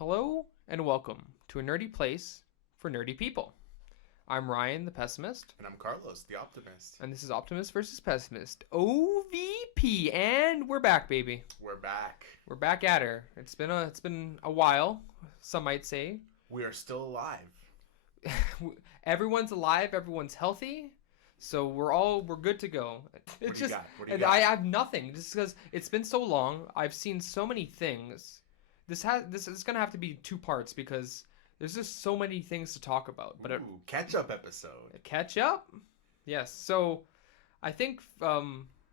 Hello and welcome to a nerdy place for nerdy people. I'm Ryan, the pessimist, And I'm Carlos, the optimist. and this is Optimist versus Pessimist, OVP, and we're back, baby. We're back. We're back at her. It's been a while, some might say. We are still alive. Everyone's alive, everyone's healthy, so we're good to go. What do you got? What do you And got? I have nothing just because it's been so long. I've seen so many things. This is gonna have to be two parts because there's just so many things to talk about. But Ooh, catch-up episode. catch up, yes. So I think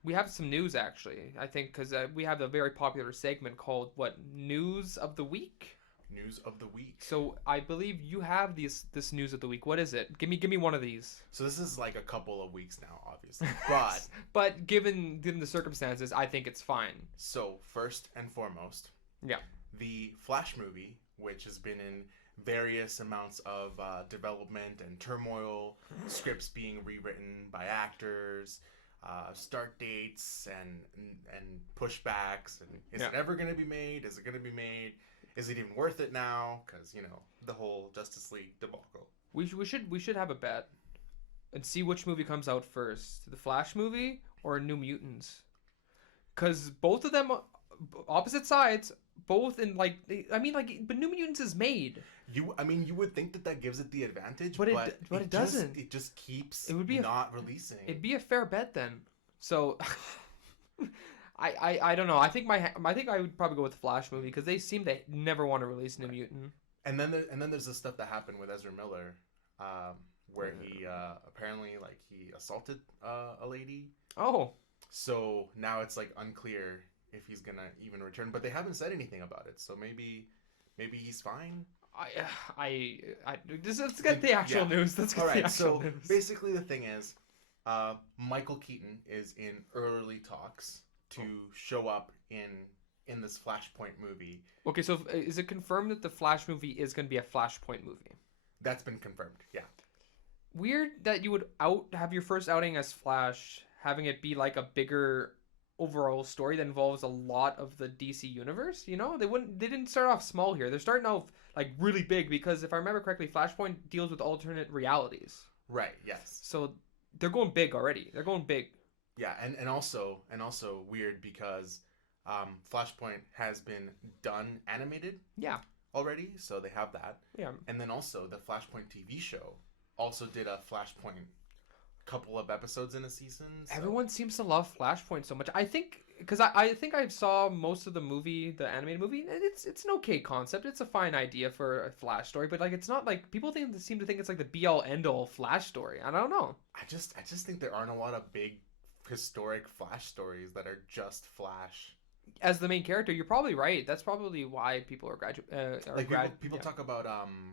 we have some news actually. I think because we have a very popular segment called what News of the Week. News of the week. So I believe you have this news of the week. What is it? Give me one of these. So this is like a couple of weeks now, obviously. But But given the circumstances, I think it's fine. so first and foremost, Yeah. the Flash movie, which has been in various amounts of development and turmoil, scripts being rewritten by actors, start dates and pushbacks, and is it Yeah. ever going to be made? Is it going to be made? Is it even worth it now? Because the whole Justice League debacle. We should have a bet and see which movie comes out first, the Flash movie or New Mutants, because both of them opposite sides, both in but New Mutants is made. You would think that gives it the advantage, But but it doesn't. It just keeps It would be not releasing. It'd be a fair bet then. So I don't know. I think I would probably go with the Flash movie because they seem to never want to release New Mutant. And then there's the stuff that happened with Ezra Miller, where he apparently he assaulted a lady. Oh, So now it's unclear if he's gonna even return, but they haven't said anything about it. So maybe he's fine. let's get the actual Yeah. news. Let's get All the right. actual So news. basically, the thing is, Michael Keaton is in early talks to show up in this Flashpoint movie. Okay, so is it confirmed that the Flash movie is going to be a Flashpoint movie? That's been confirmed. Yeah. Weird that you would have your first outing as Flash, having it be like a bigger overall story that involves a lot of the DC universe. They didn't start off small here. They're starting off like really big because if I remember correctly, Flashpoint deals with alternate realities. Right. Yes. So they're going big already. They're going big. Yeah, and also weird because Flashpoint has been done animated Yeah. already, so they have that. Yeah. And then also the Flashpoint TV show also did a Flashpoint couple of episodes in a season. So. Everyone seems to love Flashpoint so much. I think because I think I saw most of the movie, the animated movie. And it's an okay concept. It's a fine idea for a Flash story, but it's not like people seem to think it's like the be all end all Flash story. I don't know. I just think there aren't a lot of big historic Flash stories that are just Flash. As the main character, you're probably right. That's probably why people are People talk about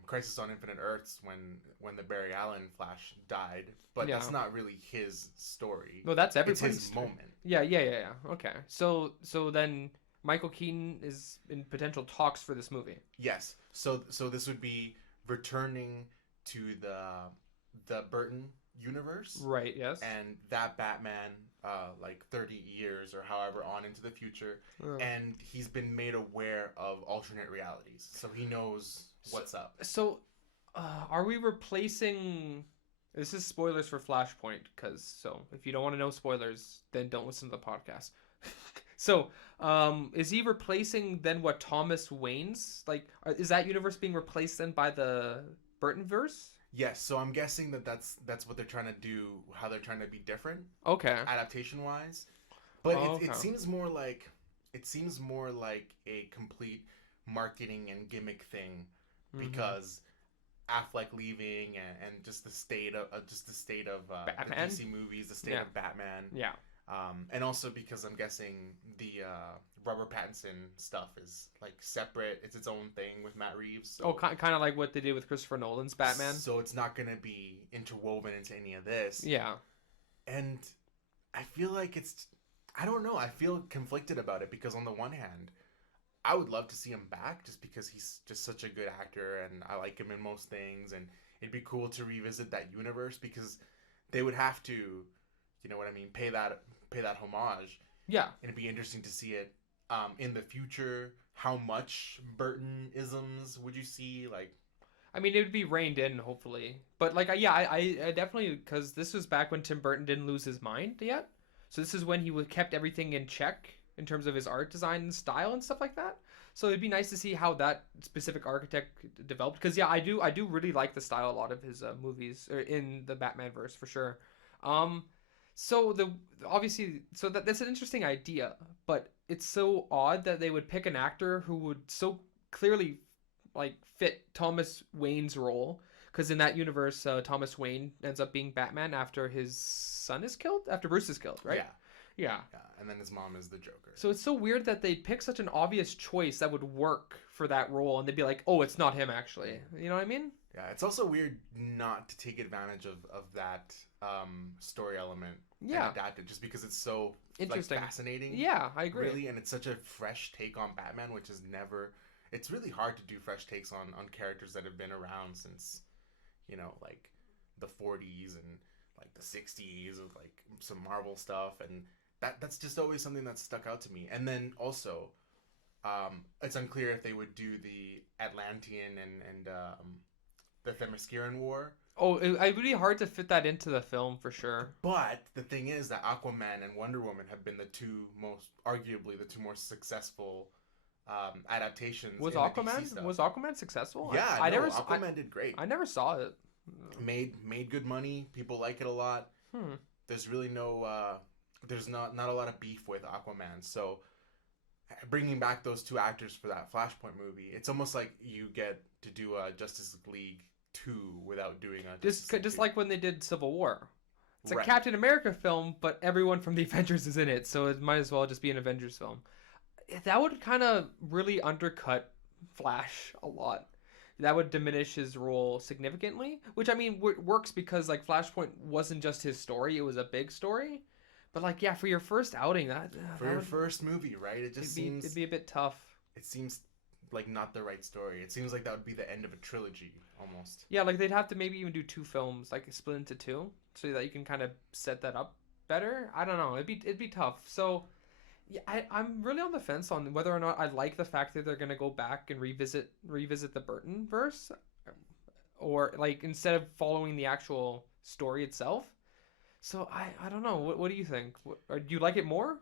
Crisis on Infinite Earths when the Barry Allen Flash died, but Yeah. that's not really his story. No, that's It's everybody's his story. moment. Yeah. Okay. So then Michael Keaton is in potential talks for this movie. Yes. So this would be returning to the Burton universe, Right. Yes. and that Batman 30 years or however on into the future, Oh. and he's been made aware of alternate realities, so he knows what's up. So, are we replacing? This is spoilers for Flashpoint, if you don't want to know spoilers, then don't listen to the podcast. So, is he replacing then what Thomas Wayne's is that universe being replaced then by the Burtonverse? Yes, so I'm guessing that's what they're trying to do, how they're trying to be different Okay. adaptation wise, but Okay. it seems more like a complete marketing and gimmick thing, because Affleck leaving and just the state of the Batman? DC movies, the state Yeah. of Batman, Yeah. and also because I'm guessing the Robert Pattinson stuff is separate. It's its own thing with Matt Reeves. So, Oh, kind of like what they did with Christopher Nolan's Batman. So it's not gonna be interwoven into any of this. Yeah. And I feel like I don't know. I feel conflicted about it because on the one hand, I would love to see him back just because he's just such a good actor and I like him in most things, and it'd be cool to revisit that universe because they would have to, you know what I mean, pay that homage. Yeah. And it'd be interesting to see it in the future how much Burton-isms would you see? Like, I mean, it would be reined in, hopefully. But, like, yeah, I definitely... Because this was back when Tim Burton didn't lose his mind yet. So this is when he kept everything in check in terms of his art design and style and stuff like that. So it'd be nice to see how that specific architect developed. Because, yeah, I do really like the style a lot of his movies or in the Batman verse, for sure. Um, so obviously, so that's an interesting idea, but it's so odd that they would pick an actor who would so clearly like fit Thomas Wayne's role, because in that universe, Thomas Wayne ends up being Batman after his son is killed, after Bruce is killed, right? Yeah. Yeah, and then his mom is the Joker. So it's so weird that they pick such an obvious choice that would work for that role, and they'd be like, "Oh, it's not him, actually." You know what I mean? Yeah, it's also weird not to take advantage of that story element. Yeah. And adapt it, just because it's so Interesting. like, fascinating. Yeah, I agree. Really, and it's such a fresh take on Batman, which is never. It's really hard to do fresh takes on characters that have been around since, like the 40s and like the 60s with like some Marvel stuff, and that's just always something that's stuck out to me. And then also, it's unclear if they would do the Atlantean and the Themysciran War. Oh, it'd be hard to fit that into the film for sure. But the thing is that Aquaman and Wonder Woman have been arguably the two most successful adaptations. Was in the DC Aquaman stuff. was Aquaman successful? Yeah, Aquaman did great. I never saw it. Made good money. People like it a lot. There's really there's not a lot of beef with Aquaman. So bringing back those two actors for that Flashpoint movie, it's almost like you get to do a Justice League 2 without doing a just like when they did Civil War. It's a Right. Captain America film, but everyone from the Avengers is in it, so it might as well just be an Avengers film. That would kind of really undercut Flash a lot. That would diminish his role significantly, which I mean works because like Flashpoint wasn't just his story; it was a big story. But like, yeah, for your first outing, first movie, right? It just seems it'd be a bit tough. It seems like not the right story. It seems like that would be the end of a trilogy almost. Yeah, like they'd have to maybe even do two films, like split into two, so that you can kind of set that up better. I don't know. It'd be tough. So yeah, I'm really on the fence on whether or not I like the fact that they're gonna go back and revisit the Burton verse, or like instead of following the actual story itself. So I don't know. What do you think? Or do you like it more?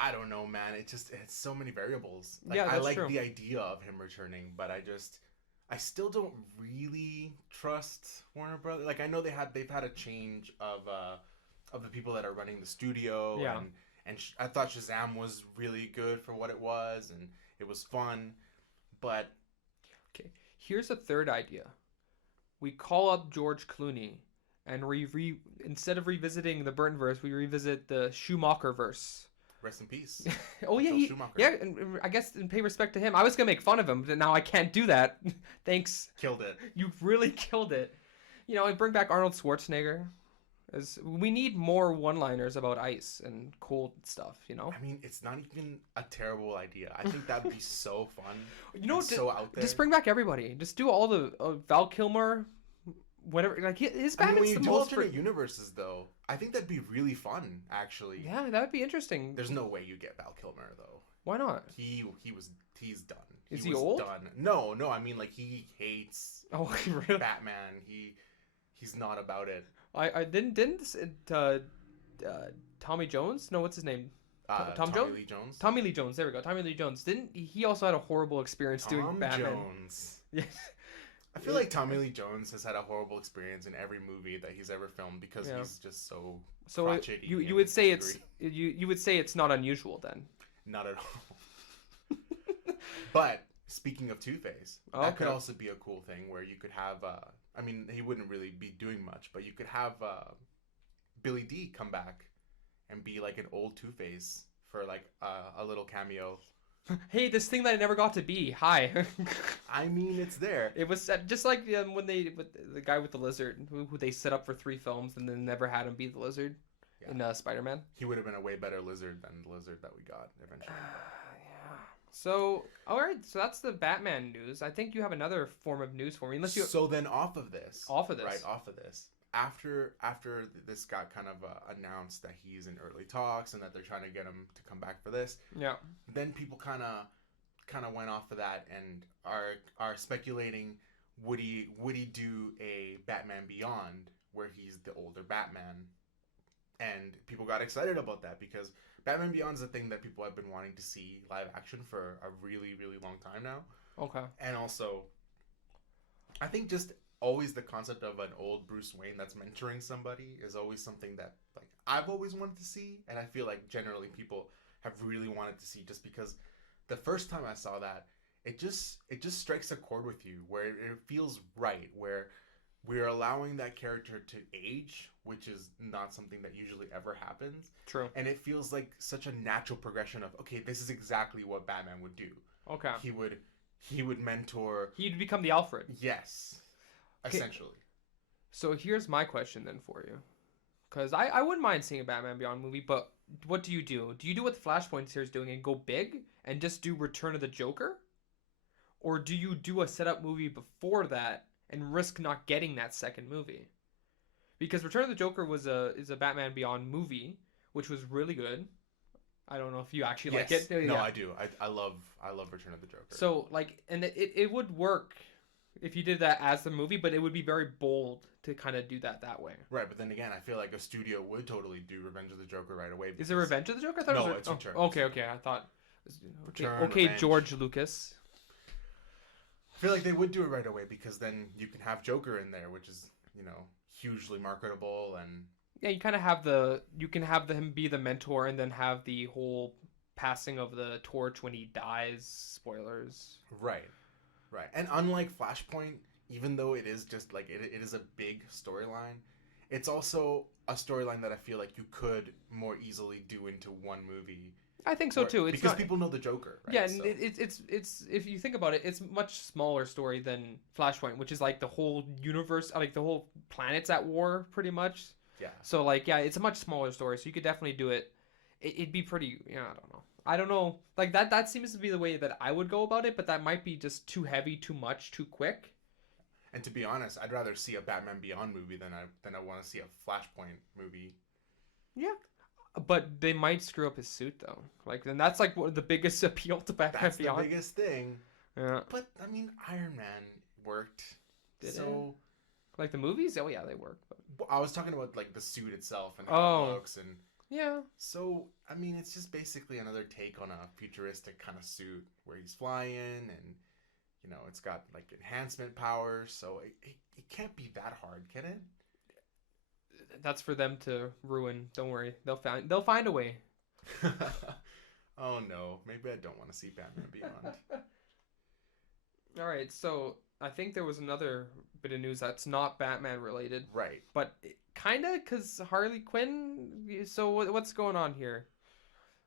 I don't know, man. It's so many variables. Like, Yeah, that's I like true. the idea of him returning, but I still don't really trust Warner Brothers. Like, I know they've had a change of the people that are running the studio. Yeah. And I thought Shazam was really good for what it was, and it was fun, but Okay, here's a third idea. We call up George Clooney, and instead of revisiting the Burton verse, we revisit the Schumacher verse. rest in peace. Oh yeah, Joel Schumacher. yeah. And I guess and pay respect to him. I was gonna make fun of him, but now I can't do that. Thanks, Killed it. you really killed it. And bring back Arnold Schwarzenegger. As we need more one-liners about ice and cold stuff. I mean, it's not even a terrible idea. I think that'd be so fun. So out there. just bring back everybody. Just do all the Val Kilmer, whatever. Like his I mean, Batman's when you the do most. alternate universes, though, I think that'd be really fun. Actually, Yeah, that would be interesting. There's no way you get Val Kilmer though. Why not? He's done. Is he was old? Done. No. I mean, like he hates Oh, really? Batman. He's not about it. I didn't Tommy Jones? No, what's his name? Tom Tommy Jones? Lee Jones. Tommy Lee Jones. There we go. Tommy Lee Jones. Didn't he also had a horrible experience doing Tom Batman? Jones. Yes. I feel like Tommy Lee Jones has had a horrible experience in every movie that he's ever filmed because Yeah. he's just so So crotchety you and would say angry. you would say it's not unusual then. Not at all. But speaking of Two-Face, that could also be a cool thing where you could have. I mean, he wouldn't really be doing much, but you could have Billy D come back and be like an old Two-Face for like a little cameo. Hey, this thing that I never got to be. Hi. I mean, it's there. It was just like when with the guy with the lizard who they set up for 3 films and then never had him be the lizard in Spider-Man. He would have been a way better lizard than the lizard that we got eventually. Yeah. So, all right. So that's the Batman news. I think you have another form of news for me. So then off of this. After this got kind of announced that he's in early talks and that they're trying to get him to come back for this. Yeah. Then people kind of kind of went off of that and are speculating, would he do a Batman Beyond where he's the older Batman? And people got excited about that because Batman Beyond is a thing that people have been wanting to see live action for a really, really long time now. Okay. And also, I think just always the concept of an old Bruce Wayne that's mentoring somebody is always something that like I've always wanted to see, and I feel like generally people have really wanted to see, just because the first time I saw that, it just strikes a chord with you where it feels right, where we're allowing that character to age, which is not something that usually ever happens. True. And it feels like such a natural progression of, okay, this is exactly what Batman would do. Okay. He would mentor. He'd become the Alfred. Yes. Okay. Essentially. So here's my question then for you. Because I wouldn't mind seeing a Batman Beyond movie, but what do? Do you do what the Flashpoint series is doing and go big and just do Return of the Joker? Or do you do a setup movie before that and risk not getting that second movie? Because Return of the Joker is a Batman Beyond movie, which was really good. I don't know if you actually like it. No, I do. I love Return of the Joker. So like, and it would work if you did that as the movie, but it would be very bold to kind of do that way. Right, but then again, I feel like a studio would totally do Revenge of the Joker right away. Is it Revenge of the Joker? I thought No, it was it's Return. Okay, I thought. Return, okay, Revenge. George Lucas. I feel like they would do it right away because then you can have Joker in there, which is, hugely marketable, and Yeah, you can have him be the mentor and then have the whole passing of the torch when he dies. Spoilers. Right. And unlike Flashpoint, even though it is just like it is a big storyline, it's also a storyline that I feel like you could more easily do into one movie. I think so too. It's because not, people know the Joker, right? Yeah, and so. it's if you think about it, it's a much smaller story than Flashpoint, which is like the whole universe, like the whole planet's at war, pretty much. Yeah. So like, yeah, it's a much smaller story, so you could definitely do it. It'd be pretty. I don't know. Like that seems to be the way that I would go about it, but that might be just too heavy, too much, too quick. And to be honest, I'd rather see a Batman Beyond movie than I want to see a Flashpoint movie. Yeah. But they might screw up his suit though. Like, then that's like the biggest appeal to Batman That's Beyond. the biggest thing. Yeah. But I mean, Iron Man worked. Did so it? Like the movies? Oh yeah, they work. But... I was talking about like the suit itself and how it looks, and yeah. So I mean, it's just basically another take on a futuristic kind of suit where he's flying, and it's got like enhancement powers. So it can't be that hard, can it? That's for them to ruin. Don't worry, they'll find a way. Oh no, maybe I don't want to see Batman Beyond. All right, so I think there was another bit of news that's not Batman related, Right? but kind of because Harley Quinn. So what's going on here?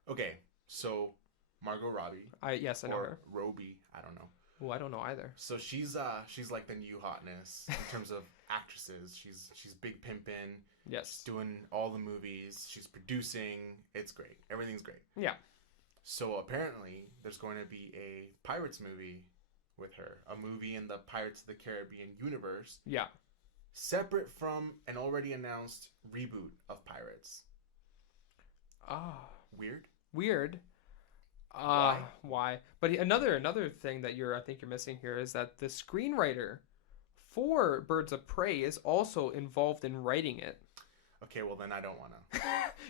Okay, so Margot Robbie. I know her. Robbie, I don't know. Oh, I don't know either. So she's like the new hotness in terms of actresses. She's big pimpin'. Yes. She's doing all the movies. She's producing. It's great. Everything's great. Yeah. So apparently there's going to be a Pirates movie with her. A movie in the Pirates of the Caribbean universe. Yeah. Separate from an already announced reboot of Pirates. Ah. Weird. Why? But another thing that I think you're missing here is that the screenwriter for Birds of Prey is also involved in writing it. Okay, well then I don't want to.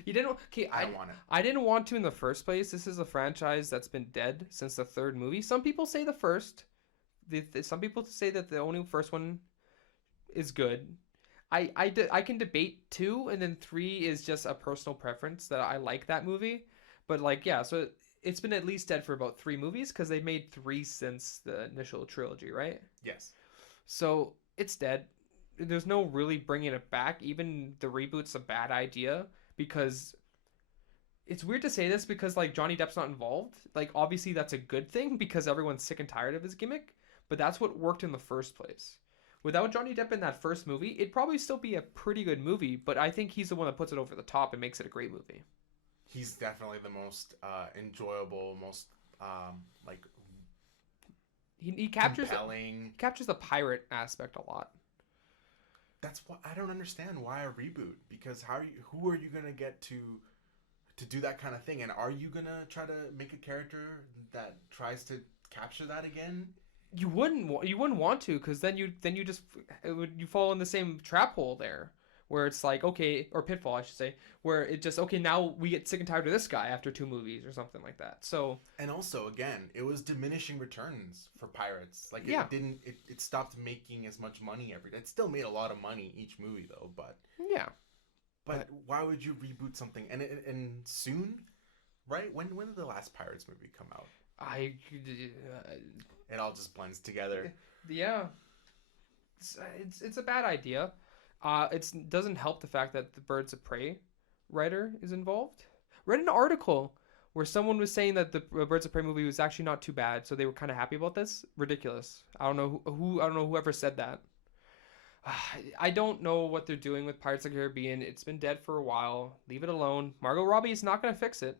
You didn't. Okay, I don't want it. I didn't want to in the first place. This is a franchise that's been dead since the third movie. Some people say the first. Some people say that the only first one is good. I can debate 2, and then 3 is just a personal preference that I like that movie. But like, yeah, so it's been at least dead for about 3 movies because they made 3 since the initial trilogy, right? Yes. So it's dead. There's no really bringing it back. Even the reboot's a bad idea because it's weird to say this because like Johnny Depp's not involved. Like obviously that's a good thing because everyone's sick and tired of his gimmick, but that's what worked in the first place. Without Johnny Depp in that first movie, it'd probably still be a pretty good movie, but I think he's the one that puts it over the top and makes it a great movie. He's definitely the most enjoyable, most like he captures compelling. He captures the pirate aspect a lot. That's what I don't understand. Why a reboot? Because who are you gonna get to do that kind of thing? And are you gonna try to make a character that tries to capture that again. You wouldn't want to, because then you just you fall in the same trap hole there, where it's like, okay, or pitfall I should say, where it just, okay, now we get sick and tired of this guy after 2 movies or something like that. So, And also, again, it was diminishing returns for Pirates. Like, yeah, it stopped making as much money every day. It still made a lot of money each movie, though, but yeah. but why would you reboot something? And soon, right? When did the last Pirates movie come out? It all just blends together. Yeah, it's a bad idea. It doesn't help the fact that the Birds of Prey writer is involved. Read an article where someone was saying that the Birds of Prey movie was actually not too bad, so they were kind of happy about this. Ridiculous. I don't know who I don't know whoever said that. I don't know what they're doing with Pirates of the Caribbean. It's been dead for a while. Leave it alone. Margot Robbie is not going to fix it,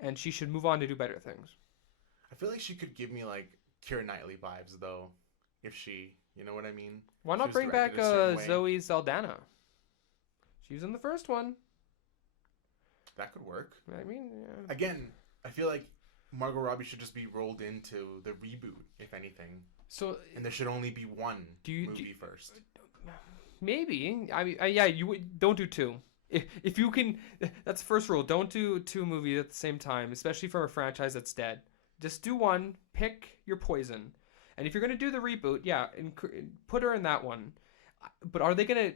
and she should move on to do better things. I feel like she could give me like Keira Knightley vibes though, if she, you know what I mean? Why not bring back Zoe Saldana? She was in the first one. That could work. I mean, yeah. Again, I feel like Margot Robbie should just be rolled into the reboot, if anything. So, and there should only be one movie first. Maybe. I mean, yeah. Don't do two. If you can, that's the first rule. Don't do 2 movies at the same time, especially for a franchise that's dead. Just do one. Pick your poison. And if you're gonna do the reboot, yeah, put her in that one. But are they gonna?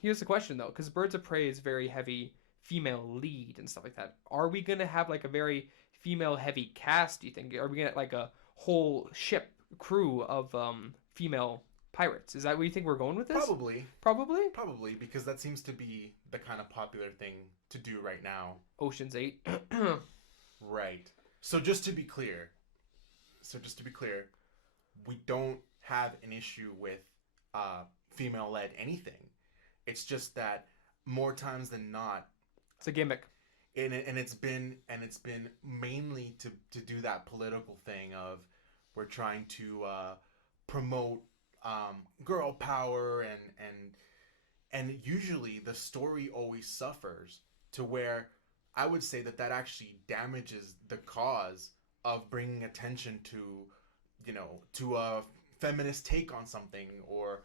Here's the question though, because Birds of Prey is very heavy female lead and stuff like that. Are we gonna have like a very female heavy cast? Do you think? Are we gonna like a whole ship crew of female pirates? Is that where you think we're going with this? Probably, because that seems to be the kind of popular thing to do right now. Ocean's 8. Right. So just to be clear, we don't have an issue with female-led anything. It's just that more times than not, it's a gimmick. And it's been mainly to do that political thing of we're trying to promote girl power and usually the story always suffers to where I would say that actually damages the cause of bringing attention to, you know, to a feminist take on something or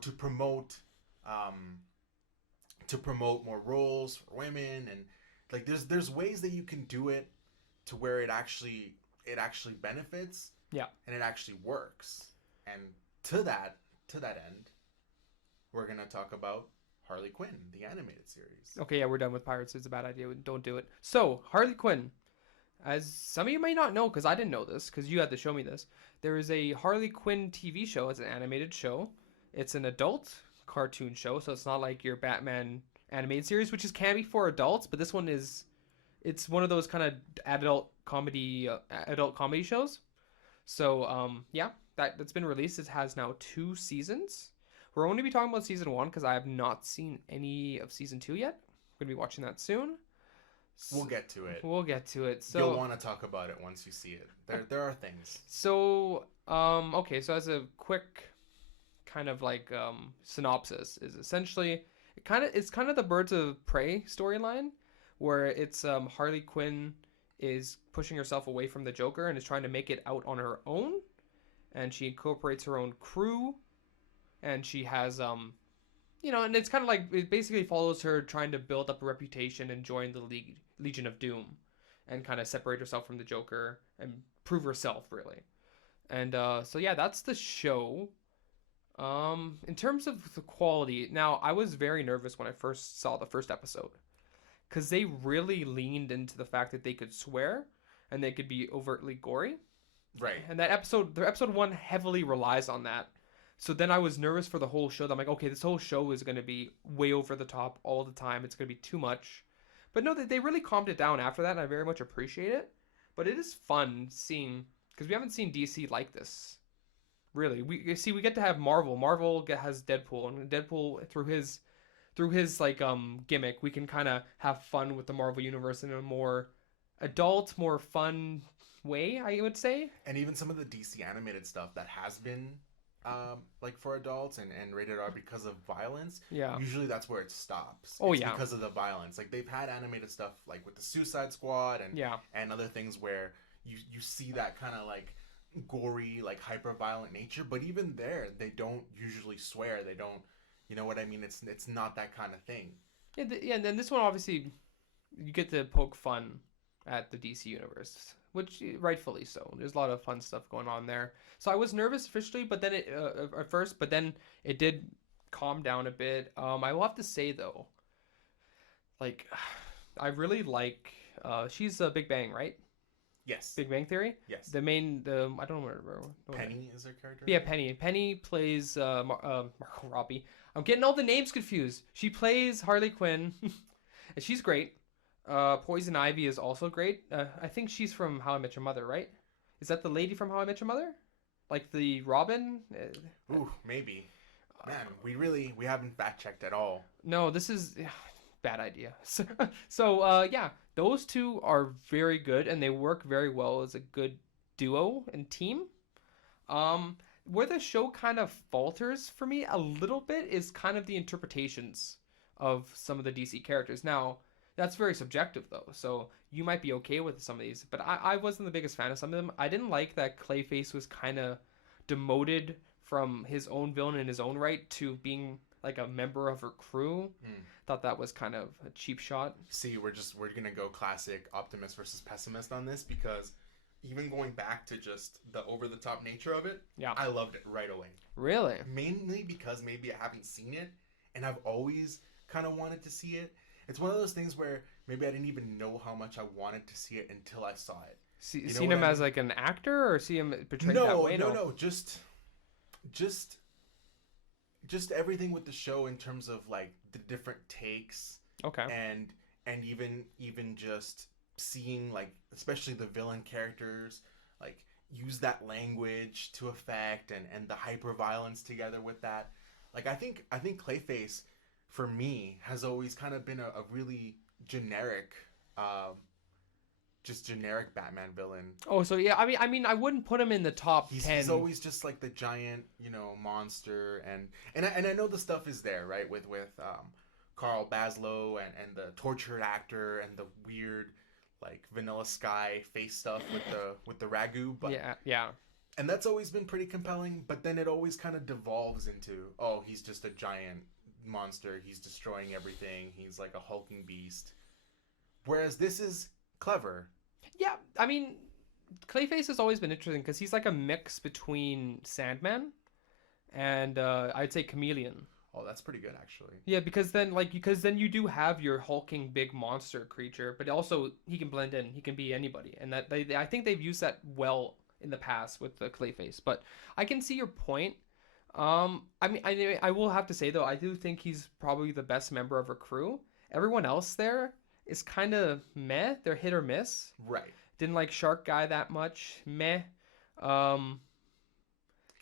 to promote more roles for women, and like there's ways that you can do it to where it actually benefits and it actually works. And to that end, we're gonna talk about Harley Quinn, the animated series. Okay, yeah, we're done with Pirates. It's a bad idea. Don't do it. So, Harley Quinn. As some of you may not know, because I didn't know this, because you had to show me this, there is a Harley Quinn TV show. It's an animated show. It's an adult cartoon show, so it's not like your Batman animated series, which can be for adults, but this one it's one of those kind of adult comedy shows. So, that's been released. It has now 2 seasons. We're only be talking about season 1 because I have not seen any of season 2 yet. I'm gonna be watching that soon. We'll get to it. So you'll want to talk about it once you see it. There are things. So okay. So as a quick kind of like synopsis, is essentially it's kind of the Birds of Prey storyline, where it's Harley Quinn is pushing herself away from the Joker and is trying to make it out on her own, and she incorporates her own crew. And she has, and it's kind of like, it basically follows her trying to build up a reputation and join the Legion of Doom and kind of separate herself from the Joker and prove herself, really. And that's the show. In terms of the quality, now, I was very nervous when I first saw the first episode because they really leaned into the fact that they could swear and they could be overtly gory. Right. And their episode 1 heavily relies on that. So then I was nervous for the whole show. I'm like, okay, this whole show is going to be way over the top all the time. It's going to be too much. But no, they really calmed it down after that, and I very much appreciate it. But it is fun seeing, because we haven't seen DC like this. Really. We get to have Marvel. Marvel has Deadpool, and Deadpool, through his like gimmick, we can kind of have fun with the Marvel universe in a more adult, more fun way, I would say. And even some of the DC animated stuff that has been like for adults and rated R because of violence, usually that's where it stops. Because of the violence. Like they've had animated stuff like with the Suicide Squad and other things where you see that kind of like gory, like hyper violent nature. But even there, they don't usually swear. They don't, you know what I mean? It's not that kind of thing. Yeah, and then this one obviously you get to poke fun at the DC universe, which rightfully so. There's a lot of fun stuff going on there. So I was nervous officially, but then at first, but then it did calm down a bit. I will have to say though, like I really like she's a Big Bang, right? Yes. Big Bang Theory. Yes. The I don't remember. Penny is her character. Yeah, Penny. Penny plays Margot Robbie. I'm getting all the names confused. She plays Harley Quinn, and she's great. Poison Ivy is also great. I think she's from How I Met Your Mother, right? Is that the lady from How I Met Your Mother? Like the Robin? Ooh, maybe. Man, we haven't fact checked at all. No, this is bad idea. So yeah, those two are very good, and they work very well as a good duo and team. Where the show kind of falters for me a little bit is kind of the interpretations of some of the DC characters. Now, that's very subjective though, so you might be okay with some of these, but I wasn't the biggest fan of some of them. I didn't like that Clayface was kind of demoted from his own villain in his own right to being like a member of her crew. Thought that was kind of a cheap shot. See, we're gonna go classic optimist versus pessimist on this, because even going back to just the over-the-top nature of it, Yeah. I loved it right away. Really? Mainly because maybe I haven't seen it, and I've always kind of wanted to see it. It's one of those things where maybe I didn't even know how much I wanted to see it until I saw it. Seen him as like an actor, or see him portrayed that way? No. Just everything with the show in terms of like the different takes. Okay. And even just seeing, like, especially the villain characters, like, use that language to effect, and the hyper violence together with that. Like, I think Clayface for me has always kind of been a really generic just generic Batman villain. Oh, so yeah, I mean I wouldn't put him in the top 10. He's always just like the giant, monster, and I know the stuff is there, right, with Carl Baslow and the tortured actor and the weird, like, Vanilla Sky face stuff with the ragu, but yeah, and that's always been pretty compelling. But then it always kind of devolves into, oh, he's just a giant monster, he's destroying everything, he's like a hulking beast. Whereas this is clever. Yeah, I mean, Clayface has always been interesting because he's like a mix between Sandman and I'd say Chameleon. Oh, that's pretty good, actually. Yeah, because then you do have your hulking big monster creature, but also he can blend in. He can be anybody, and that I think they've used that well in the past with the Clayface. But I can see your point. I mean, I will have to say though, I do think he's probably the best member of her crew. Everyone else there is kind of meh. They're hit or miss. Right. Didn't like Shark Guy that much. Meh. King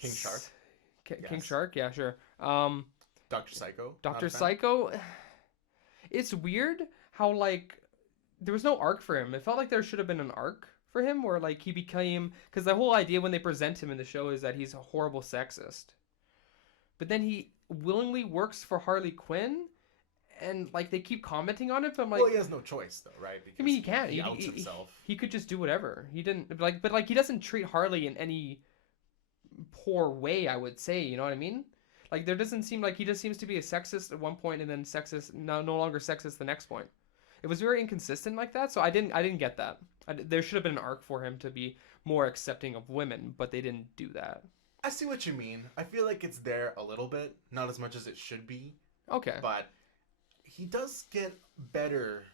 Shark. King Shark. Yeah, sure. Dr. Psycho. Dr. Psycho. It's weird how, like, there was no arc for him. It felt like there should have been an arc for him where, like, he became, because the whole idea when they present him in the show is that he's a horrible sexist. But then he willingly works for Harley Quinn, and, like, they keep commenting on it, but I'm like... Well, he has no choice, though, right? Because I mean, he can't. He outs himself. He could just do whatever. He didn't, like, but, like, he doesn't treat Harley in any poor way, I would say, you know what I mean? Like, there doesn't seem like he just seems to be a sexist at one point and then sexist, no longer sexist the next point. It was very inconsistent like that, so I didn't get that. There should have been an arc for him to be more accepting of women, but they didn't do that. I see what you mean. I feel like it's there a little bit, not as much as it should be. Okay. But he does get better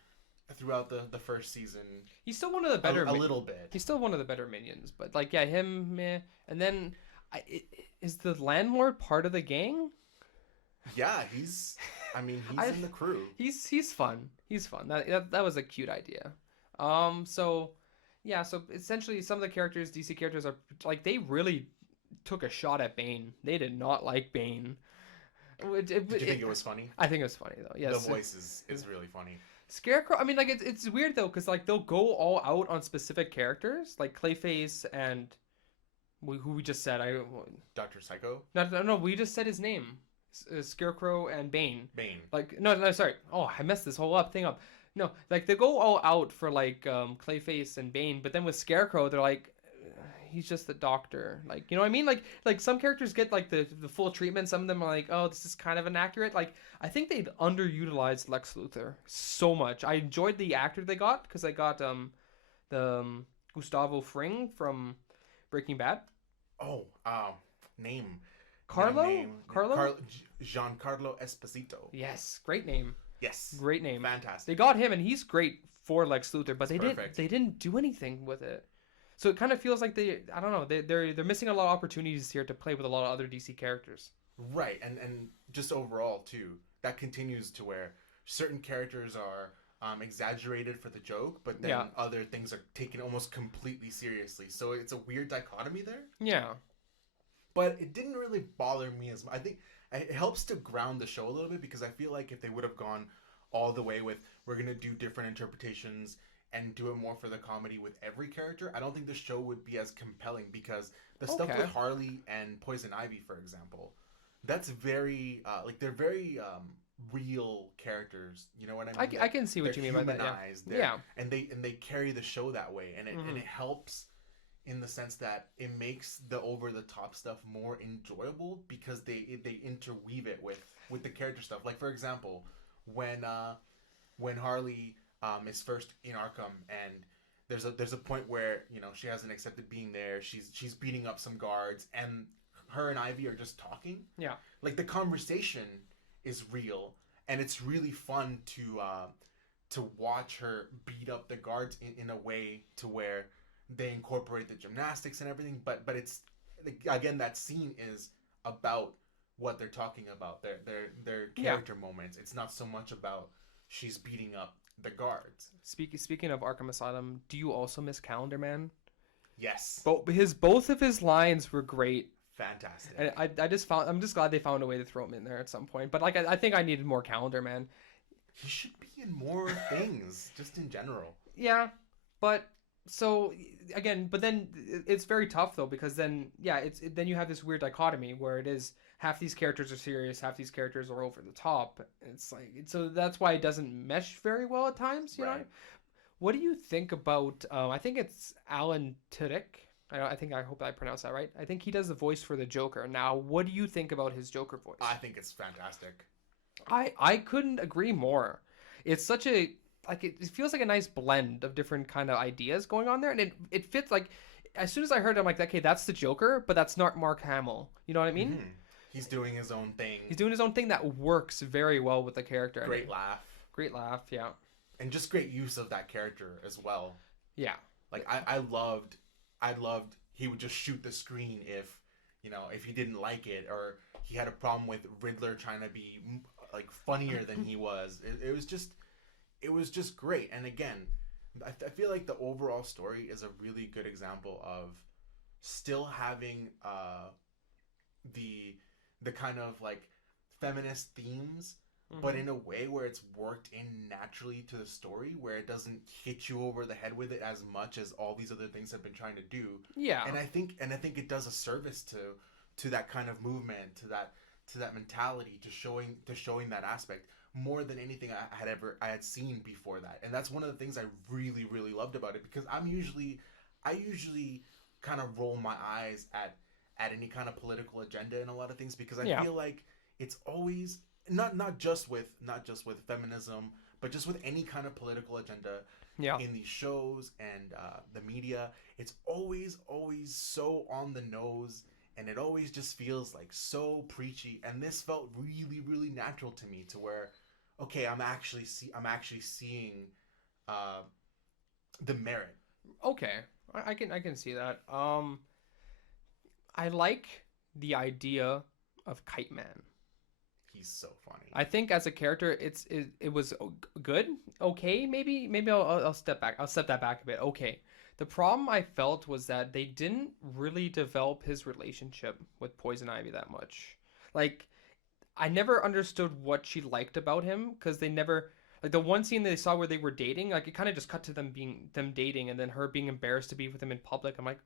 throughout the first season. He's still one of the better... A little bit. He's still one of the better minions, but, like, yeah, him, meh. And then... is the landlord part of the gang? Yeah, he's in the crew. He's fun. He's fun. That was a cute idea. So essentially some of the characters, DC characters, are like, they really took a shot at Bane. They did not like Bane. Did you think it was funny? I think it was funny though. Yes. The voice is really funny. Scarecrow, I mean, like, it's weird though, because, like, they'll go all out on specific characters, like Clayface and who we just said. Dr. Psycho? No, we just said his name. Scarecrow and Bane. Like, no, sorry. Oh, I messed this whole thing up. No, like, they go all out for, like, Clayface and Bane, but then with Scarecrow, they're like, he's just the doctor. Like, you know what I mean? Like some characters get like the full treatment. Some of them are like, oh, this is kind of inaccurate. Like, I think they've underutilized Lex Luthor so much. I enjoyed the actor they got because they got the Gustavo Fring from Breaking Bad. Oh, name. Carlo? Carlo? Giancarlo Esposito. Yes, great name. Yes. Great name. Fantastic. They got him and he's great for Lex Luthor, but Perfect. they didn't do anything with it. So it kind of feels like I don't know, they're missing a lot of opportunities here to play with a lot of other DC characters. Right, and just overall too, that continues to where certain characters are exaggerated for the joke, but then other things are taken almost completely seriously. So it's a weird dichotomy there. Yeah. But it didn't really bother me as much. I think it helps to ground the show a little bit, because I feel like if they would have gone all the way with, we're going to do different interpretations and do it more for the comedy with every character, I don't think the show would be as compelling, because the stuff with Harley and Poison Ivy, for example, that's very, they're very real characters. You know what I mean? I can see what you mean by that. Yeah. And they carry the show that way, and it helps in the sense that it makes the over the top stuff more enjoyable, because they interweave it with the character stuff. Like, for example, when Harley is first in Arkham, and there's a point where, you know, she hasn't accepted being there. She's beating up some guards, and her and Ivy are just talking. Yeah. Like, the conversation is real, and it's really fun to watch her beat up the guards in a way to where they incorporate the gymnastics and everything, but it's, again, that scene is about what they're talking about, their character moments. It's not so much about she's beating up the guards. Speaking of Arkham Asylum, do you also miss Calendar Man? Yes. Both of his lines were great. Fantastic. And I'm just glad they found a way to throw him in there at some point. But like, I think I needed more Calendar Man. He should be in more things, just in general. Yeah, but so again, but then it's very tough though, because then then you have this weird dichotomy where it is half these characters are serious, half these characters are over the top. It's like, so that's why it doesn't mesh very well at times. You know, what do you think about? I think it's Alan Tudyk. I hope I pronounced that right. I think he does the voice for the Joker. Now, what do you think about his Joker voice? I think it's fantastic. I couldn't agree more. It's such a, like, it feels like a nice blend of different kind of ideas going on there, and it fits. Like, as soon as I heard it, I'm like, okay, that's the Joker, but that's not Mark Hamill. You know what I mean? Mm-hmm. He's doing his own thing. He's doing his own thing that works very well with the character. Great laugh. Great laugh, yeah. And just great use of that character as well. Yeah. Like, I loved he would just shoot the screen if he didn't like it, or he had a problem with Riddler trying to be like funnier than he was. It was just great. And again, I feel like the overall story is a really good example of still having the kind of like feminist themes, but in a way where it's worked in naturally to the story, where it doesn't hit you over the head with it as much as all these other things have been trying to do. Yeah. And I think it does a service to that kind of movement, to that mentality, to showing that aspect more than anything I had seen before that. And that's one of the things I really, really loved about it, because I usually kind of roll my eyes at any kind of political agenda and a lot of things, because I feel like it's always not just with feminism, but just with any kind of political agenda in these shows and the media. It's always so on the nose, and it always just feels like so preachy. And this felt really, really natural to me, to where, okay, I'm actually seeing the merit. Okay, I can see that. I like the idea of Kite Man. He's so funny. I think as a character, it was good. Okay, maybe I'll step back. I'll step that back a bit. Okay. The problem I felt was that they didn't really develop his relationship with Poison Ivy that much. Like, I never understood what she liked about him, because they never, like, the one scene they saw where they were dating, like, it kind of just cut to them dating, and then her being embarrassed to be with him in public. I'm like,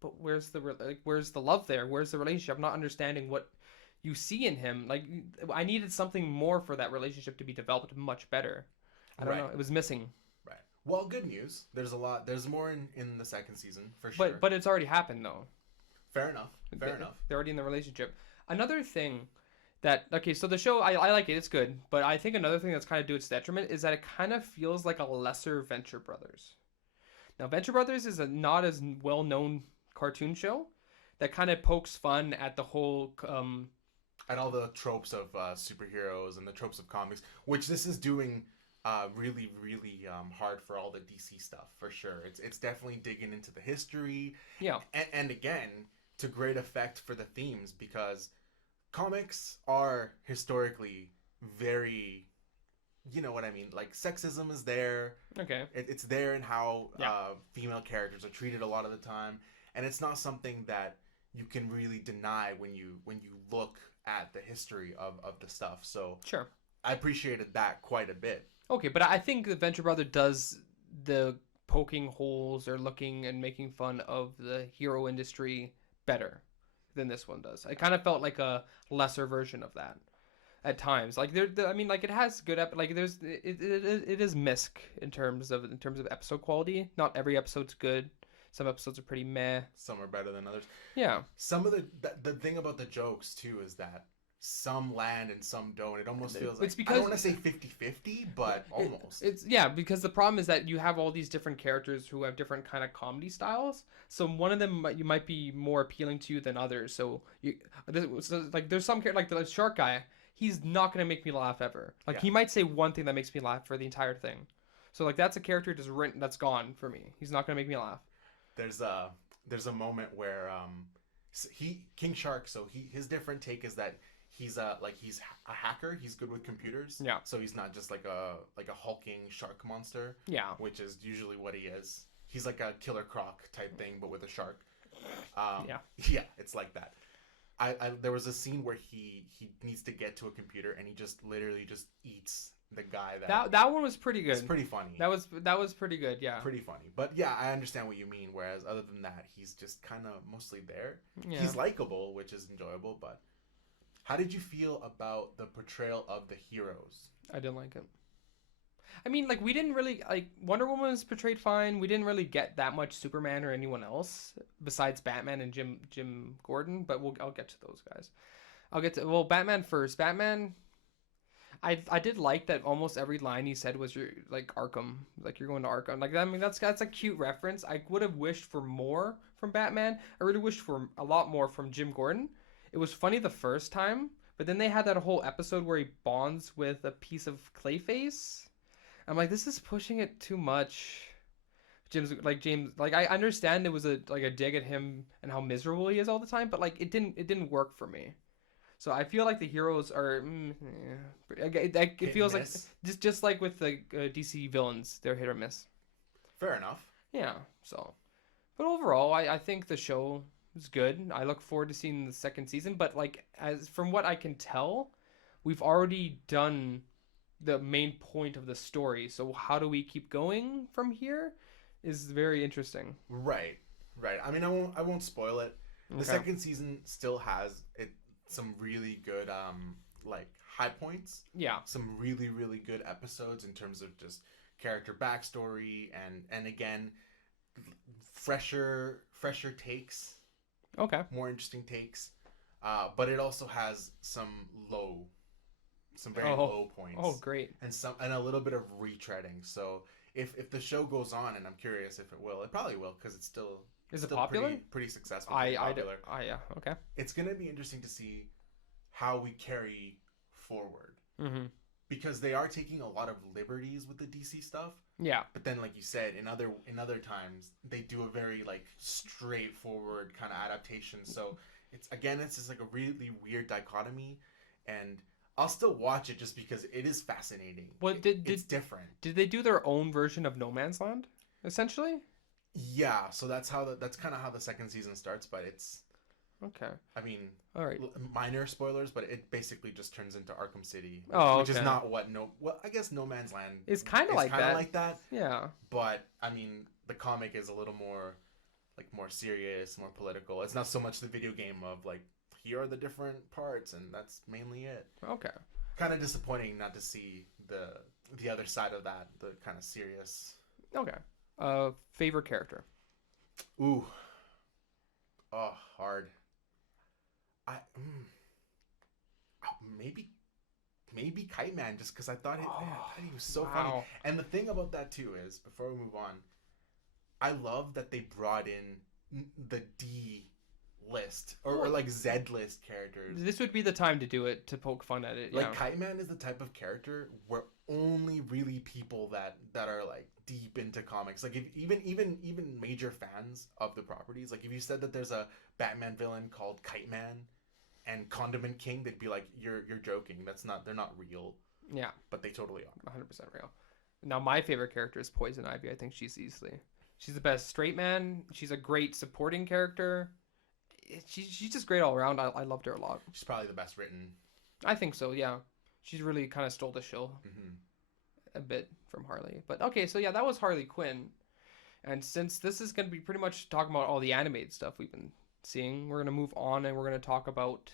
but where's the love there? Where's the relationship? I'm not understanding what you see in him. Like, I needed something more for that relationship to be developed much better. I don't know. It was missing. Right. Well, good news. There's a lot. There's more in the second season for sure. But it's already happened though. Fair enough. Fair enough. They're already in the relationship. Another thing that okay, so the show I like it. It's good, but I think another thing that's kind of to its detriment is that it kind of feels like a lesser Venture Brothers. Now, Venture Brothers is a not as well known cartoon show that kind of pokes fun at the whole And all the tropes of superheroes and the tropes of comics, which this is doing really, really hard for all the DC stuff for sure. It's definitely digging into the history. Yeah. And again, to great effect for the themes because comics are historically very, you know what I mean? Like sexism is there. Okay. It's there in how female characters are treated a lot of the time, and it's not something that you can really deny when you look at the history of the stuff. So Sure. I appreciated that quite a bit. Okay, but I think the Venture Brother does the poking holes or looking and making fun of the hero industry better than this one does. I kind of felt like a lesser version of that at times. Like I mean, like it has good like there's it is misc in terms of episode quality. Not every episode's good. Some episodes are pretty meh. Some are better than others. Yeah. Some of the thing about the jokes too is that some land and some don't. It almost feels like, it's because, I don't want to say 50-50, but almost. It's yeah, because the problem is that you have all these different characters who have different kind of comedy styles. So one of them you might be more appealing to you than others. So like there's some like the shark guy. He's not gonna make me laugh ever. Like he might say one thing that makes me laugh for the entire thing. So like that's a character just written that's gone for me. He's not gonna make me laugh. There's a moment where King Shark. So his different take is that he's a hacker. He's good with computers. Yeah. So he's not just like a hulking shark monster. Yeah. Which is usually what he is. He's like a Killer Croc type thing, but with a shark. Yeah. Yeah, it's like that. There was a scene where he needs to get to a computer and he just literally just eats the guy that one was pretty good. It's pretty funny. That was pretty good, yeah. Pretty funny. But yeah, I understand what you mean. Whereas other than that, he's just kind of mostly there. Yeah. He's likable, which is enjoyable. But how did you feel about the portrayal of the heroes? I didn't like it. I mean, like we didn't really like Wonder Woman was portrayed fine. We didn't really get that much Superman or anyone else besides Batman and Jim Gordon. But I'll get to those guys. I'll get to Batman first. Batman. I did like that almost every line he said was like Arkham, like you're going to Arkham. Like I mean that's a cute reference. I would have wished for more from Batman. I really wished for a lot more from Jim Gordon. It was funny the first time, but then they had that whole episode where he bonds with a piece of Clayface. I'm like, this is pushing it too much. James, like I understand it was a dig at him and how miserable he is all the time, but like it didn't work for me. So I feel like the heroes are. It feels like just like with the DC villains, they're hit or miss. Fair enough. Yeah. So, but overall, I think the show is good. I look forward to seeing the second season. But like as from what I can tell, we've already done the main point of the story. So how do we keep going from here? Is very interesting. Right. I mean, I won't spoil it. The second season still has some really good like high points. Yeah. Some really, really good episodes in terms of just character backstory and again fresher takes. Okay. More interesting takes. But it also has some very low points. Oh, great. And a little bit of retreading. So if the show goes on, and I'm curious if it will, it probably will because it's still. Is it popular? Pretty successful. Popular. Yeah. Okay. It's gonna be interesting to see how we carry forward because they are taking a lot of liberties with the DC stuff. Yeah. But then, like you said, in other times they do a very like straightforward kind of adaptation. So it's just like a really weird dichotomy, and I'll still watch it just because it is fascinating. It's different. Did they do their own version of No Man's Land, essentially? Yeah, so that's kind of how the second season starts, but it's okay. I mean, all right, minor spoilers, but it basically just turns into Arkham City, which is not what I guess No Man's Land is kind of like that. Yeah, but I mean, the comic is a little more serious, more political. It's not so much the video game of like here are the different parts, and that's mainly it. Okay. Kind of disappointing not to see the other side of that, the kind of serious Okay. Favorite character. Ooh, oh, hard. I maybe Kite Man, just because I thought he was so funny. Wow. And the thing about that too is, before we move on, I love that they brought in the D list or like Z list characters. This would be the time to do it, to poke fun at it. Like Yeah. Kite Man is the type of character where only really people that are like deep into comics, like if even major fans of the properties, like if you said that there's a Batman villain called Kite Man and Condiment King, they'd be like, you're joking. They're not real. Yeah. But they totally are. 100% real. Now, my favorite character is Poison Ivy. I think she's the best straight man. She's a great supporting character. She's just great all around. I loved her a lot. She's probably the best written. I think so, yeah. She's really kind of stole the show a bit from Harley. But okay, so yeah, that was Harley Quinn. And since this is going to be pretty much talking about all the animated stuff we've been seeing, we're going to move on and we're going to talk about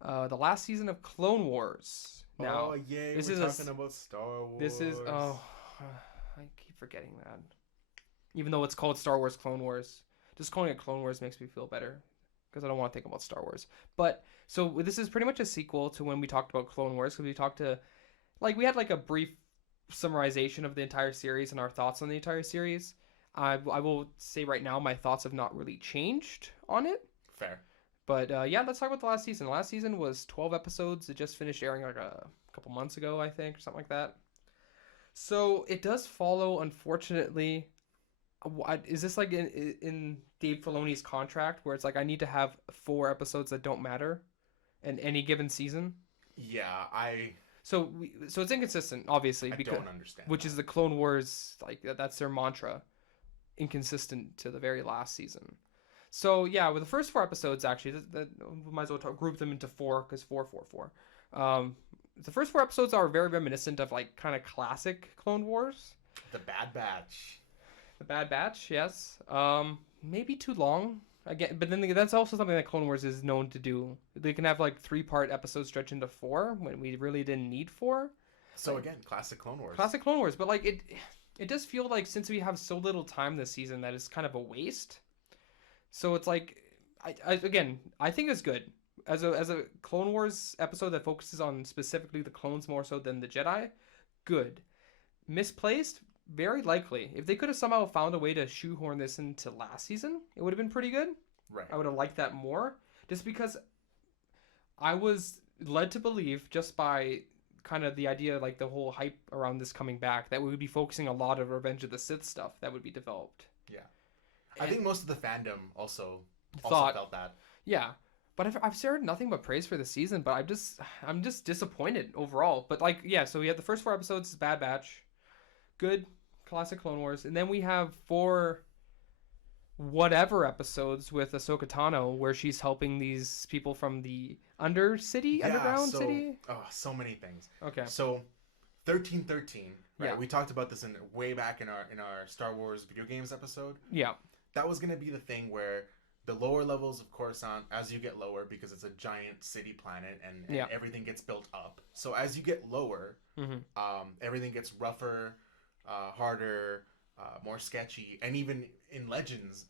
the last season of Clone Wars. Now, yay, this we're is talking about Star Wars. This is, I keep forgetting that. Even though it's called Star Wars Clone Wars, just calling it Clone Wars makes me feel better because I don't want to think about Star Wars. But so this is pretty much a sequel to when we talked about Clone Wars, because we had like a brief summarization of the entire series and our thoughts on the entire series. I will say right now, my thoughts have not really changed on it. Fair. But yeah, let's talk about the last season. The last season was 12 episodes. It just finished airing like a couple months ago, I think, or something like that. So it does follow, unfortunately. Is this like in Dave Filoni's contract where it's like I need to have 4 episodes that don't matter in any given season? Yeah, So it's inconsistent, obviously, I don't understand. Which is the Clone Wars, like that's their mantra, inconsistent to the very last season. So yeah, with the first 4 episodes, actually, we might as well group them into 4 because 4, 4, 4. The first 4 episodes are very reminiscent of like kind of classic Clone Wars. The Bad Batch. The Bad Batch, yes. Maybe too long. Again, but then that's also something that Clone Wars is known to do. They can have like 3-part episodes stretch into 4 when we really didn't need 4. So again, classic Clone Wars. Classic Clone Wars, but like it does feel like since we have so little time this season that it's kind of a waste. So it's like, I think it's good as a Clone Wars episode that focuses on specifically the clones more so than the Jedi. Good. Misplaced. Very likely. If they could have somehow found a way to shoehorn this into last season, it would have been pretty good. Right. I would have liked that more. Just because I was led to believe, just by kind of the idea, like the whole hype around this coming back, that we would be focusing a lot of Revenge of the Sith stuff that would be developed. Yeah. I think most of the fandom also thought, felt that. Yeah. But I've heard nothing but praise for the season, but I'm just disappointed overall. But like, yeah, so we had the first 4 episodes, Bad Batch. Good. Classic Clone Wars. And then we have 4 whatever episodes with Ahsoka Tano where she's helping these people from the underground city. Oh, so many things. Okay. So 1313, right? Yeah. We talked about this way back in our Star Wars video games episode. Yeah. That was going to be the thing where the lower levels of Coruscant, as you get lower, because it's a giant city planet and everything gets built up. So as you get lower, everything gets rougher, harder, more sketchy, and even in Legends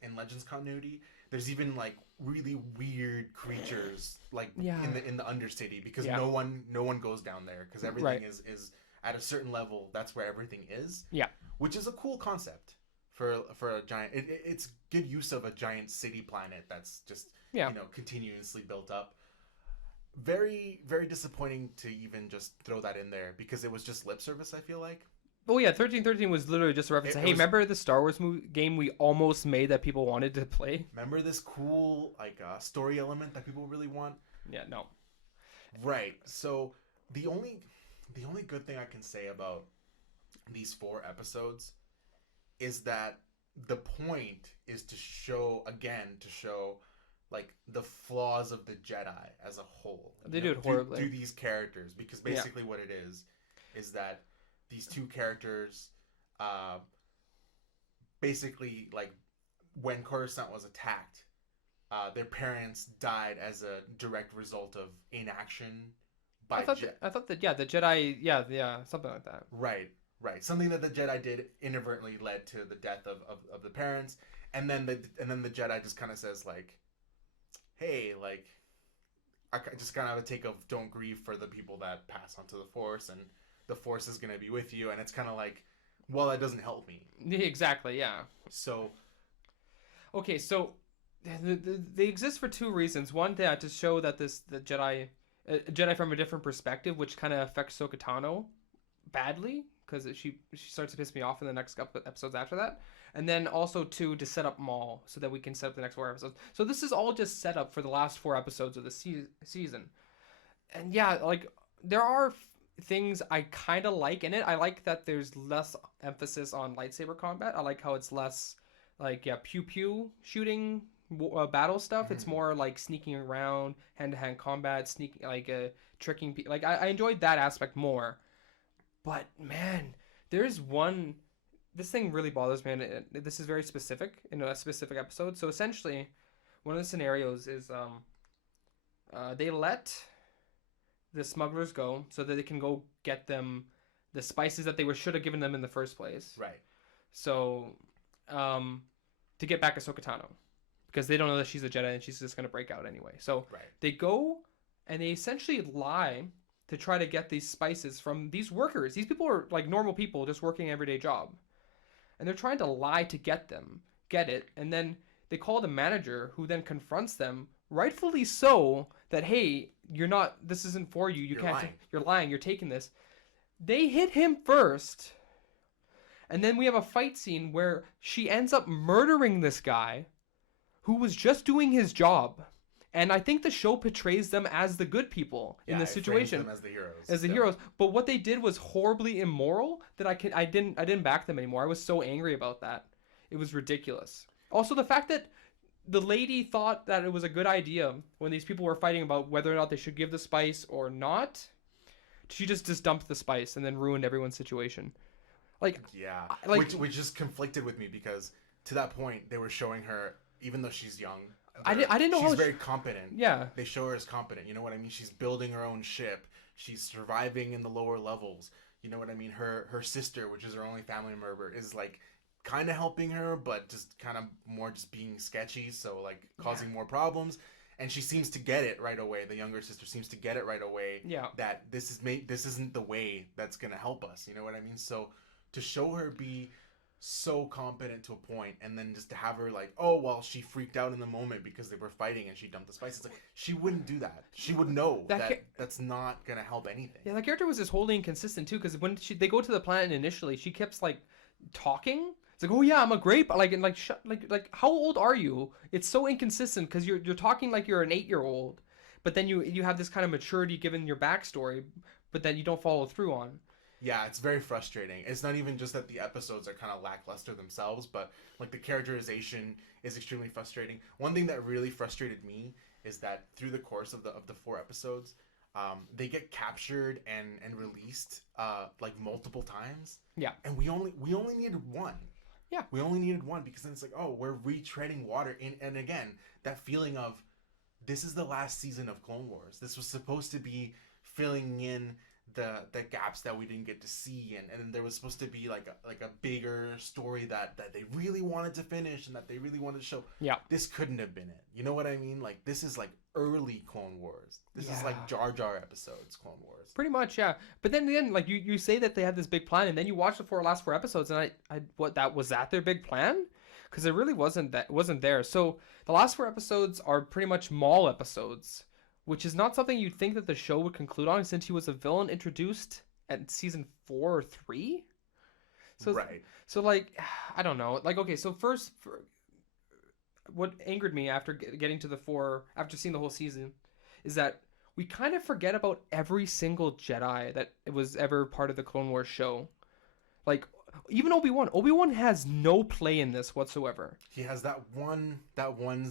continuity, there's even like really weird creatures like in the Undercity, because no one goes down there because everything is at a certain level. That's where everything is. Yeah, which is a cool concept for a giant. It's good use of a giant city planet that's just continuously built up. Very, very disappointing to even just throw that in there because it was just lip service, I feel like. Oh yeah, 1313 was literally just a reference to, hey, remember the Star Wars game we almost made that people wanted to play? Remember this cool story element that people really want? Yeah, no. Right. So the only good thing I can say about these 4 episodes is that the point is to show like the flaws of the Jedi as a whole. They do it horribly. Do these characters, because basically what it is that these 2 characters, basically, like, when Coruscant was attacked, their parents died as a direct result of inaction by I thought that the Jedi, something like that. Right. Right. Something that the Jedi did inadvertently led to the death of the parents, and then the Jedi just kind of says like, "Hey, like, I just kind of a take of don't grieve for the people that pass on to the Force, and the Force is gonna be with you." And it's kind of like, well, that doesn't help me. Exactly. Yeah. So, Okay. So they exist for two reasons. One, to show that the Jedi from a different perspective, which kind of affects Ahsoka Tano badly because she starts to piss me off in the next couple episodes after that. And then also two, to set up Maul so that we can set up the next 4 episodes. So this is all just set up for the last 4 episodes of the season. And yeah, like there are things I kind of like in it. I like that there's less emphasis on lightsaber combat. I like how it's less like pew pew shooting battle stuff. It's more like sneaking around, hand to hand combat, sneaking like tricking people. Like I enjoyed that aspect more. But man, there's one. This thing really bothers me, and this is very specific in a specific episode. So essentially, one of the scenarios is they let the smugglers go so that they can go get them the spices that they should have given them in the first place. right. So, to get back Ahsoka Tano, because they don't know that she's a Jedi and she's just gonna break out anyway. So Right. they go and they essentially lie to try to get these spices from these workers. These people are like normal people just working an everyday job. And they're trying to lie to get it. And then they call the manager, who then confronts them, rightfully so, that, hey, this isn't for you. You're lying. You're lying. You're taking this. They hit him first. And then we have a fight scene where she ends up murdering this guy who was just doing his job. And I think the show portrays them as the good people in this situation, them as the heroes. as the heroes. But what they did was horribly immoral that I didn't back them anymore. I was so angry about that. It was ridiculous. Also, the fact that the lady thought that it was a good idea when these people were fighting about whether or not they should give the spice or not, she just dumped the spice and then ruined everyone's situation. Like, yeah, like which just conflicted with me because to that point they were showing her, even though she's young, I didn't know she's how very competent. Yeah, They show her as competent. You know what I mean? She's building her own ship. She's surviving in the lower levels. You know what I mean? Her sister, which is her only family member, is like kind of helping her, but just kind of more just being sketchy. So like causing more problems. And she seems to get it right away. The younger sister seems to get it right away. Yeah. That this isn't the way that's gonna help us. You know what I mean? So to show her be so competent to a point, and then just to have her like, oh well, she freaked out in the moment because they were fighting and she dumped the spices. Like, she wouldn't do that. She would know that's not gonna help anything. Yeah, that character was just wholly inconsistent too, because when they go to the planet initially, she keeps like talking. It's like, oh yeah, I'm a great, like how old are you? It's so inconsistent because you're talking like you're an 8-year-old, but then you have this kind of maturity given your backstory, but then you don't follow through on. Yeah, it's very frustrating. It's not even just that the episodes are kind of lackluster themselves, but like the characterization is extremely frustrating. One thing that really frustrated me is that through the course of the 4 episodes, they get captured and released like multiple times. Yeah. And we only needed one. Yeah. We only needed one because then it's like, oh, we're retreading water. And again, that feeling of this is the last season of Clone Wars. This was supposed to be filling in the gaps that we didn't get to see, and there was supposed to be like a bigger story that they really wanted to finish and that they really wanted to show. Yeah. This couldn't have been it. You know what I mean? Like, this is like early Clone Wars. This is like Jar Jar episodes, Clone Wars. Pretty much, yeah. But then again, like you say that they had this big plan, and then you watch the last 4 episodes, and was that their big plan? Because it really wasn't there. So the last 4 episodes are pretty much Maul episodes, which is not something you'd think that the show would conclude on, since he was a villain introduced at season 4 or 3. So right. So like, I don't know. Like, okay, so first, what angered me after getting to the 4, after seeing the whole season, is that we kind of forget about every single Jedi that was ever part of the Clone Wars show. Like, even Obi-Wan. Obi-Wan has no play in this whatsoever. He has that one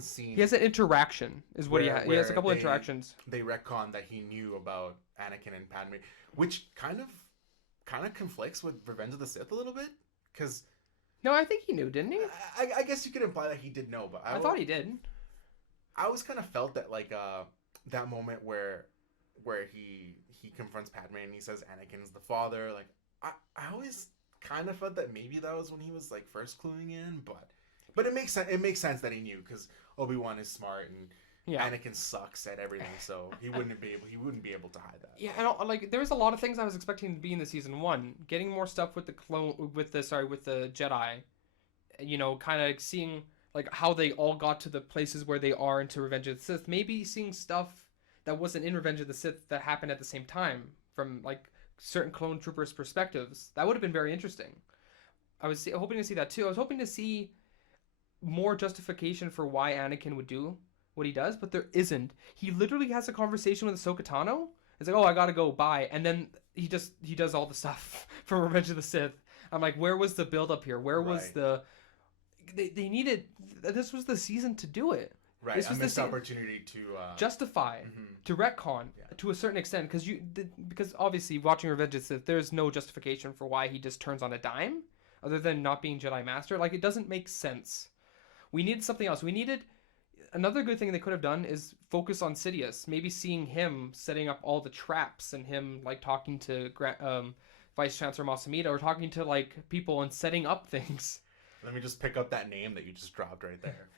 scene. He has an interaction, is what he has. He has a couple interactions. They retcon that he knew about Anakin and Padme, which kind of conflicts with Revenge of the Sith a little bit, because no, I think he knew, didn't he? I guess you could imply that he did know, but I thought he did. I always kind of felt that like that moment where he confronts Padme and he says Anakin's the father. Like I always kind of felt that maybe that was when he was like first cluing in, but it makes sense. It makes sense that he knew because Obi-Wan is smart and Yeah. Anakin sucks at everything, so he wouldn't be able to hide that. Yeah, and like there was a lot of things I was expecting to be in the season one. Getting more stuff with the Jedi, you know, kind of seeing like how they all got to the places where they are into Revenge of the Sith. Maybe seeing stuff that wasn't in Revenge of the Sith that happened at the same time from like certain clone troopers' perspectives. That would have been very interesting. I was hoping to see that too. I was hoping to see more justification for why Anakin would do what he does, but there isn't. He literally has a conversation with Ahsoka Tano. It's like, oh, I gotta go, bye, and then he does all the stuff for Revenge of the Sith. I'm like, where was the build up here? Where was the they needed? This was the season to do it. Right, This was a missed opportunity to justify, to retcon to a certain extent, because obviously watching Revenge of the Sith, there's no justification for why he just turns on a dime, other than not being Jedi Master. Like, it doesn't make sense. We needed something else. We needed another good thing they could have done is focus on Sidious. Maybe seeing him setting up all the traps and him like talking to Vice Chancellor Masamita or talking to like people and setting up things. Let me just pick up that name that you just dropped right there.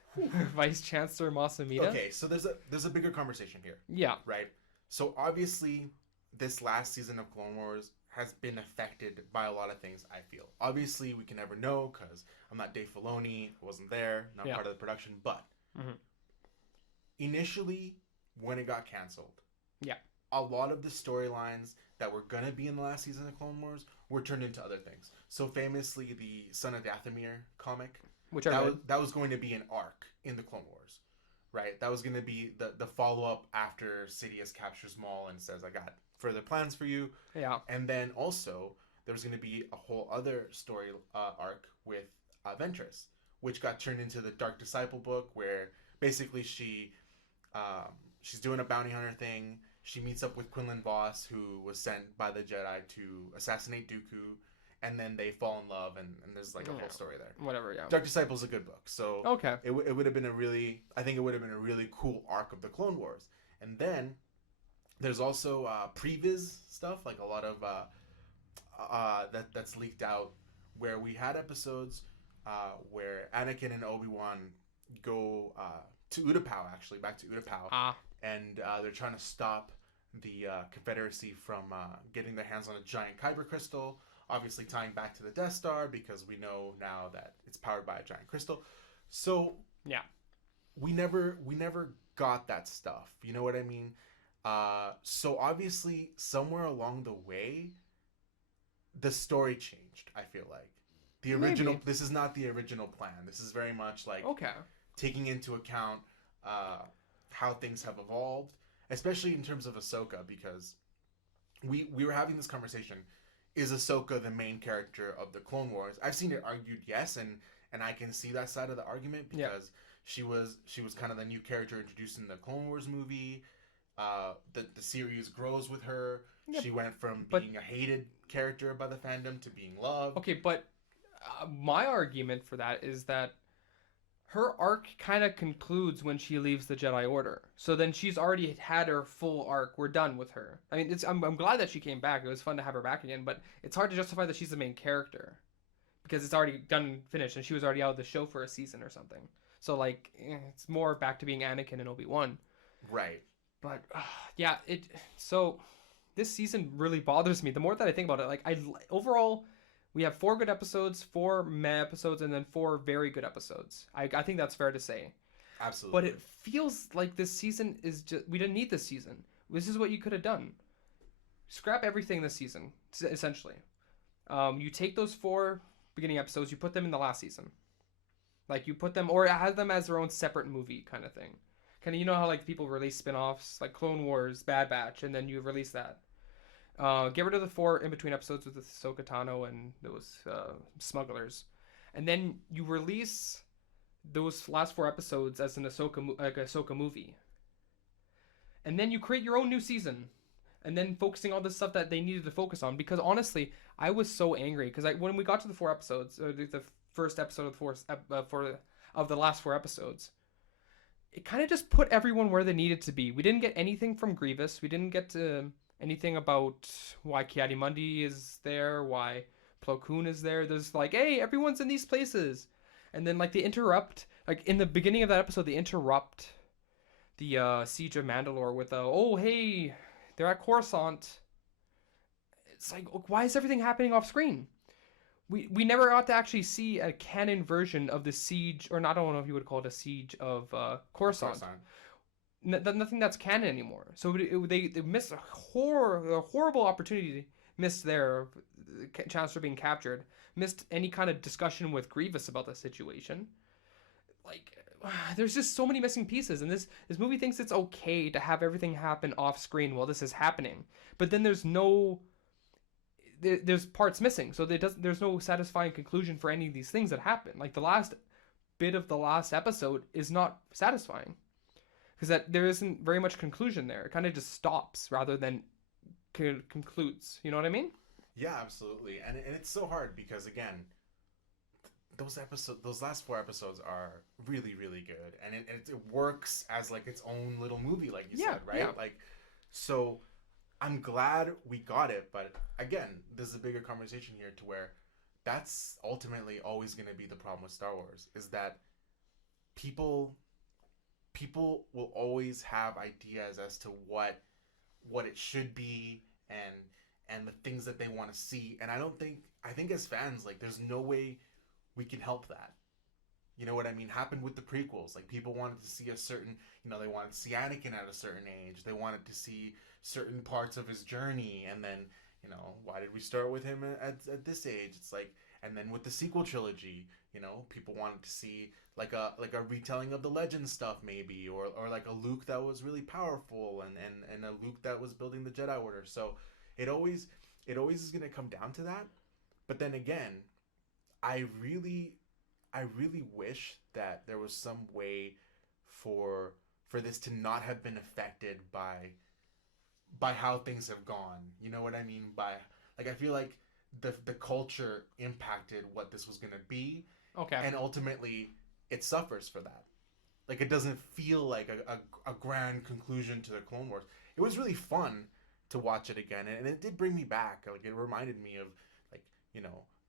Vice Chancellor Masamita. Okay, so there's a bigger conversation here. Yeah. Right. So obviously, this last season of Clone Wars has been affected by a lot of things. I feel obviously we can never know because I'm not Dave Filoni. I wasn't there. Not part of the production. But initially, when it got canceled, a lot of the storylines that were gonna be in the last season of Clone Wars were turned into other things. So famously, the Son of Dathomir comic. Which that was going to be an arc in the Clone Wars, right? That was going to be the follow up after Sidious captures Maul and says, "I got further plans for you." Yeah. And then also there was going to be a whole other story arc with Ventress, which got turned into the Dark Disciple book, where basically she's doing a bounty hunter thing. She meets up with Quinlan Vos, who was sent by the Jedi to assassinate Dooku. And then they fall in love, and there's like a whole story there. Whatever, yeah. Dark Disciple's a good book, so okay. It would have been a really cool arc of the Clone Wars. And then there's also previs stuff, like a lot of that's leaked out, where we had episodes where Anakin and Obi-Wan go to Utapau, actually back to Utapau, and they're trying to stop the Confederacy from getting their hands on a giant kyber crystal. Obviously tying back to the Death Star because we know now that it's powered by a giant crystal. So we never got that stuff. You know what I mean? So obviously somewhere along the way, the story changed. I feel like the original. Maybe. This is not the original plan. This is very much like taking into account how things have evolved, especially in terms of Ahsoka, because we were having this conversation. Is Ahsoka the main character of the Clone Wars? I've seen it argued yes, and I can see that side of the argument because she was kind of the new character introduced in the Clone Wars movie. The series grows with her. Yep. She went from being a hated character by the fandom to being loved. Okay, but my argument for that is that her arc kind of concludes when she leaves the Jedi Order. So then she's already had her full arc. We're done with her. I mean, I'm glad that she came back. It was fun to have her back again, but it's hard to justify that she's the main character because it's already done and finished, and she was already out of the show for a season or something. So, like, it's more back to being Anakin and Obi-Wan. Right. But, so this season really bothers me. The more that I think about it, like, overall... We have 4 good episodes, 4 meh episodes, and then 4 very good episodes. I think that's fair to say. Absolutely. But it feels like this season is just... We didn't need this season. This is what you could have done. Scrap everything this season, essentially. You take those 4 beginning episodes, you put them in the last season. Like, you put them... Or have them as their own separate movie kind of thing. Kind of, you know how, like, people release spin-offs? Like Clone Wars, Bad Batch, and then you release that. Get rid of the 4 in-between episodes with Ahsoka Tano and those smugglers. And then you release those last 4 episodes as an Ahsoka movie. And then you create your own new season. And then focusing on the stuff that they needed to focus on. Because honestly, I was so angry. Because when we got to the 4 episodes, or the first episode of the last 4 episodes, it kind of just put everyone where they needed to be. We didn't get anything from Grievous. We didn't get to... anything about why Ki-Adi-Mundi is there, why Plo Koon is there. There's like, hey, everyone's in these places, and then like they interrupt. Like in the beginning of that episode, they interrupt the siege of Mandalore with oh hey, they're at Coruscant. It's like, why is everything happening off screen? We never got to actually see a canon version of the siege, or not, I don't know if you would call it a siege of Coruscant. Nothing that's canon anymore. So they missed a horrible opportunity, missed their chance for being captured, missed any kind of discussion with Grievous about the situation. Like, there's just so many missing pieces, and this movie thinks it's okay to have everything happen off screen while this is happening, but then there's parts missing, so there's no satisfying conclusion for any of these things that happen. Like the last bit of the last episode is not satisfying because that there isn't very much conclusion there. It kind of just stops rather than concludes. You know what I mean? Yeah, absolutely. And it's so hard because again, those last 4 episodes are really, really good, and it works as like its own little movie, like you said, right? Yeah. Like, so I'm glad we got it, but again, there's a bigger conversation here to where that's ultimately always going to be the problem with Star Wars, is that people will always have ideas as to what it should be and the things that they want to see, and I think as fans, like, there's no way we can help that. You know what I mean? Happened with the prequels. Like, people wanted to see a certain, they wanted to see Anakin at a certain age. They wanted to see certain parts of his journey. And then, why did we start with him at this age? It's like, and then with the sequel trilogy, people wanted to see like a retelling of the legend stuff maybe, or like a Luke that was really powerful and a Luke that was building the Jedi Order. So it always is going to come down to that. But then again, I really wish that there was some way for this to not have been affected by how things have gone. You know what I mean? I feel like the culture impacted what this was going to be. Okay. And ultimately, it suffers for that. Like, it doesn't feel like a grand conclusion to the Clone Wars. It was really fun to watch it again, and it did bring me back. Like, it reminded me of, like,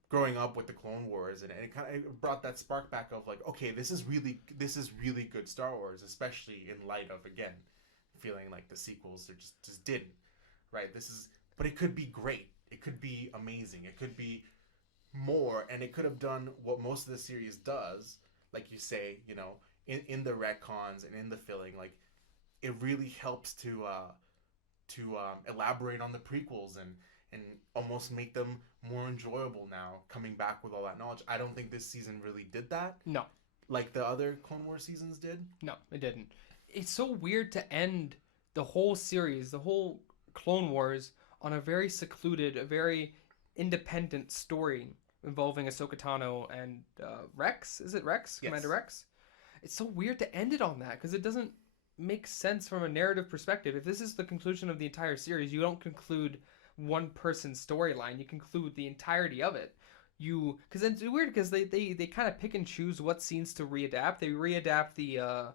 growing up with the Clone Wars, and it kind of brought that spark back of like, okay, this is really good Star Wars, especially in light of, again, feeling like the sequels just didn't, right? But it could be great. It could be amazing. It could be more, and it could have done what most of the series does, like you say, in the retcons and in the filling. Like, it really helps to elaborate on the prequels and almost make them more enjoyable now, coming back with all that knowledge. I don't think this season really did that. No. Like the other Clone Wars seasons did? No, it didn't. It's so weird to end the whole series, the whole Clone Wars, on a very secluded, a very independent story involving Ahsoka Tano and Rex. Is it Rex? Yes. Commander Rex? It's so weird to end it on that, because it doesn't make sense from a narrative perspective. If this is the conclusion of the entire series, you don't conclude one person's storyline, you conclude the entirety of it. Because it's weird, because they kind of pick and choose what scenes to readapt. They readapt the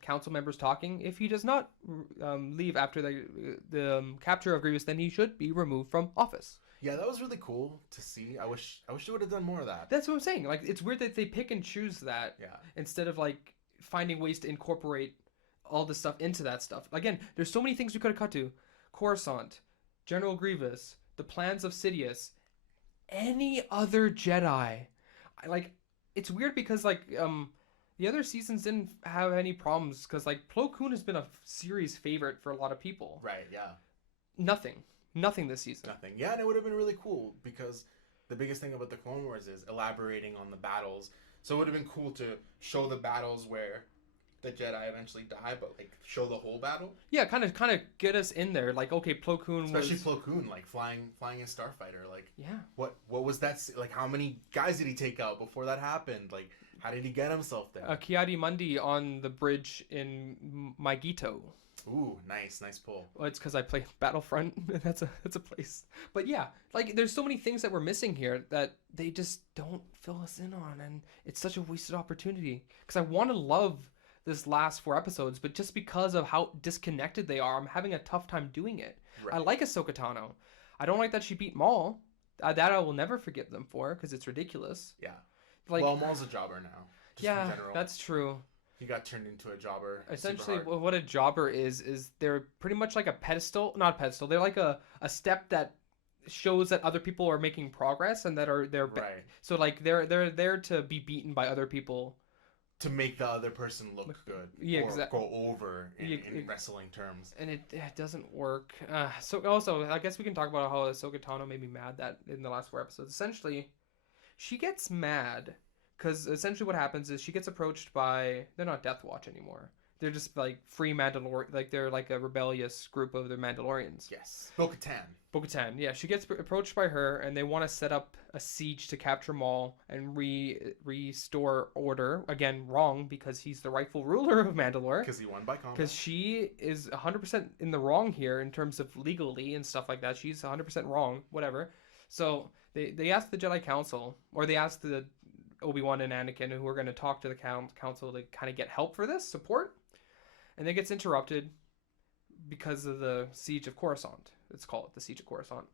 council members talking. If he does not leave after the capture of Grievous, then he should be removed from office. Yeah, that was really cool to see. I wish they would have done more of that. That's what I'm saying. Like, it's weird that they pick and choose that, instead of like finding ways to incorporate all this stuff into that stuff. Again, there's so many things we could have cut to. Coruscant, General Grievous, the plans of Sidious, any other Jedi. It's weird because the other seasons didn't have any problems, because like Plo Koon has been a series favorite for a lot of people. Right, yeah. Nothing this season. Nothing. Yeah, and it would have been really cool, because the biggest thing about the Clone Wars is elaborating on the battles. So it would have been cool to show the battles where the Jedi eventually die, but like show the whole battle. Yeah, kind of get us in there. Like, okay, Plo Koon, especially Plo Koon, like flying in Starfighter. Like, yeah, what was that? Like, how many guys did he take out before that happened? Like, how did he get himself there? Kiadi Mundi on the bridge in Maigito. Ooh, nice pull. Well, it's because I play Battlefront. That's a place. But yeah, like, there's so many things that we're missing here that they just don't fill us in on, and it's such a wasted opportunity. Because I want to love this last 4 episodes, but just because of how disconnected they are, I'm having a tough time doing it. Right. I like Ahsoka Tano. I don't like that she beat Maul. That I will never forgive them for because it's ridiculous. Yeah. Like, Well, Maul's a jobber now. Just yeah, in general. that's true. He got turned into a jobber. Essentially, what a jobber is they're pretty much like a pedestal, not a pedestal. They're like a step that shows that other people are making progress and that are right. So like they're there to be beaten by other people to make the other person look good. Yeah, or exactly. go over in wrestling terms. And it doesn't work. So also, I guess we can talk about how Ahsoka Tano made me mad that in the last 4 episodes. Essentially, she gets mad because essentially what happens is she gets approached by, they're not Death Watch anymore. They're just like free Mandalorian, like they're like a rebellious group of the Mandalorians. Yes. Bo-Katan. Bo-Katan, yeah. She gets approached by her and they want to set up a siege to capture Maul and restore order. Again, wrong because he's the rightful ruler of Mandalore. Because he won by combat. Because she is 100% in the wrong here in terms of legally and stuff like that. She's 100% wrong, whatever. So they asked the Jedi Council, or they asked the Obi-Wan and Anakin, who are going to talk to the council to kind of get help for this, support. And it gets interrupted because of the Siege of Coruscant. It's called the Siege of Coruscant.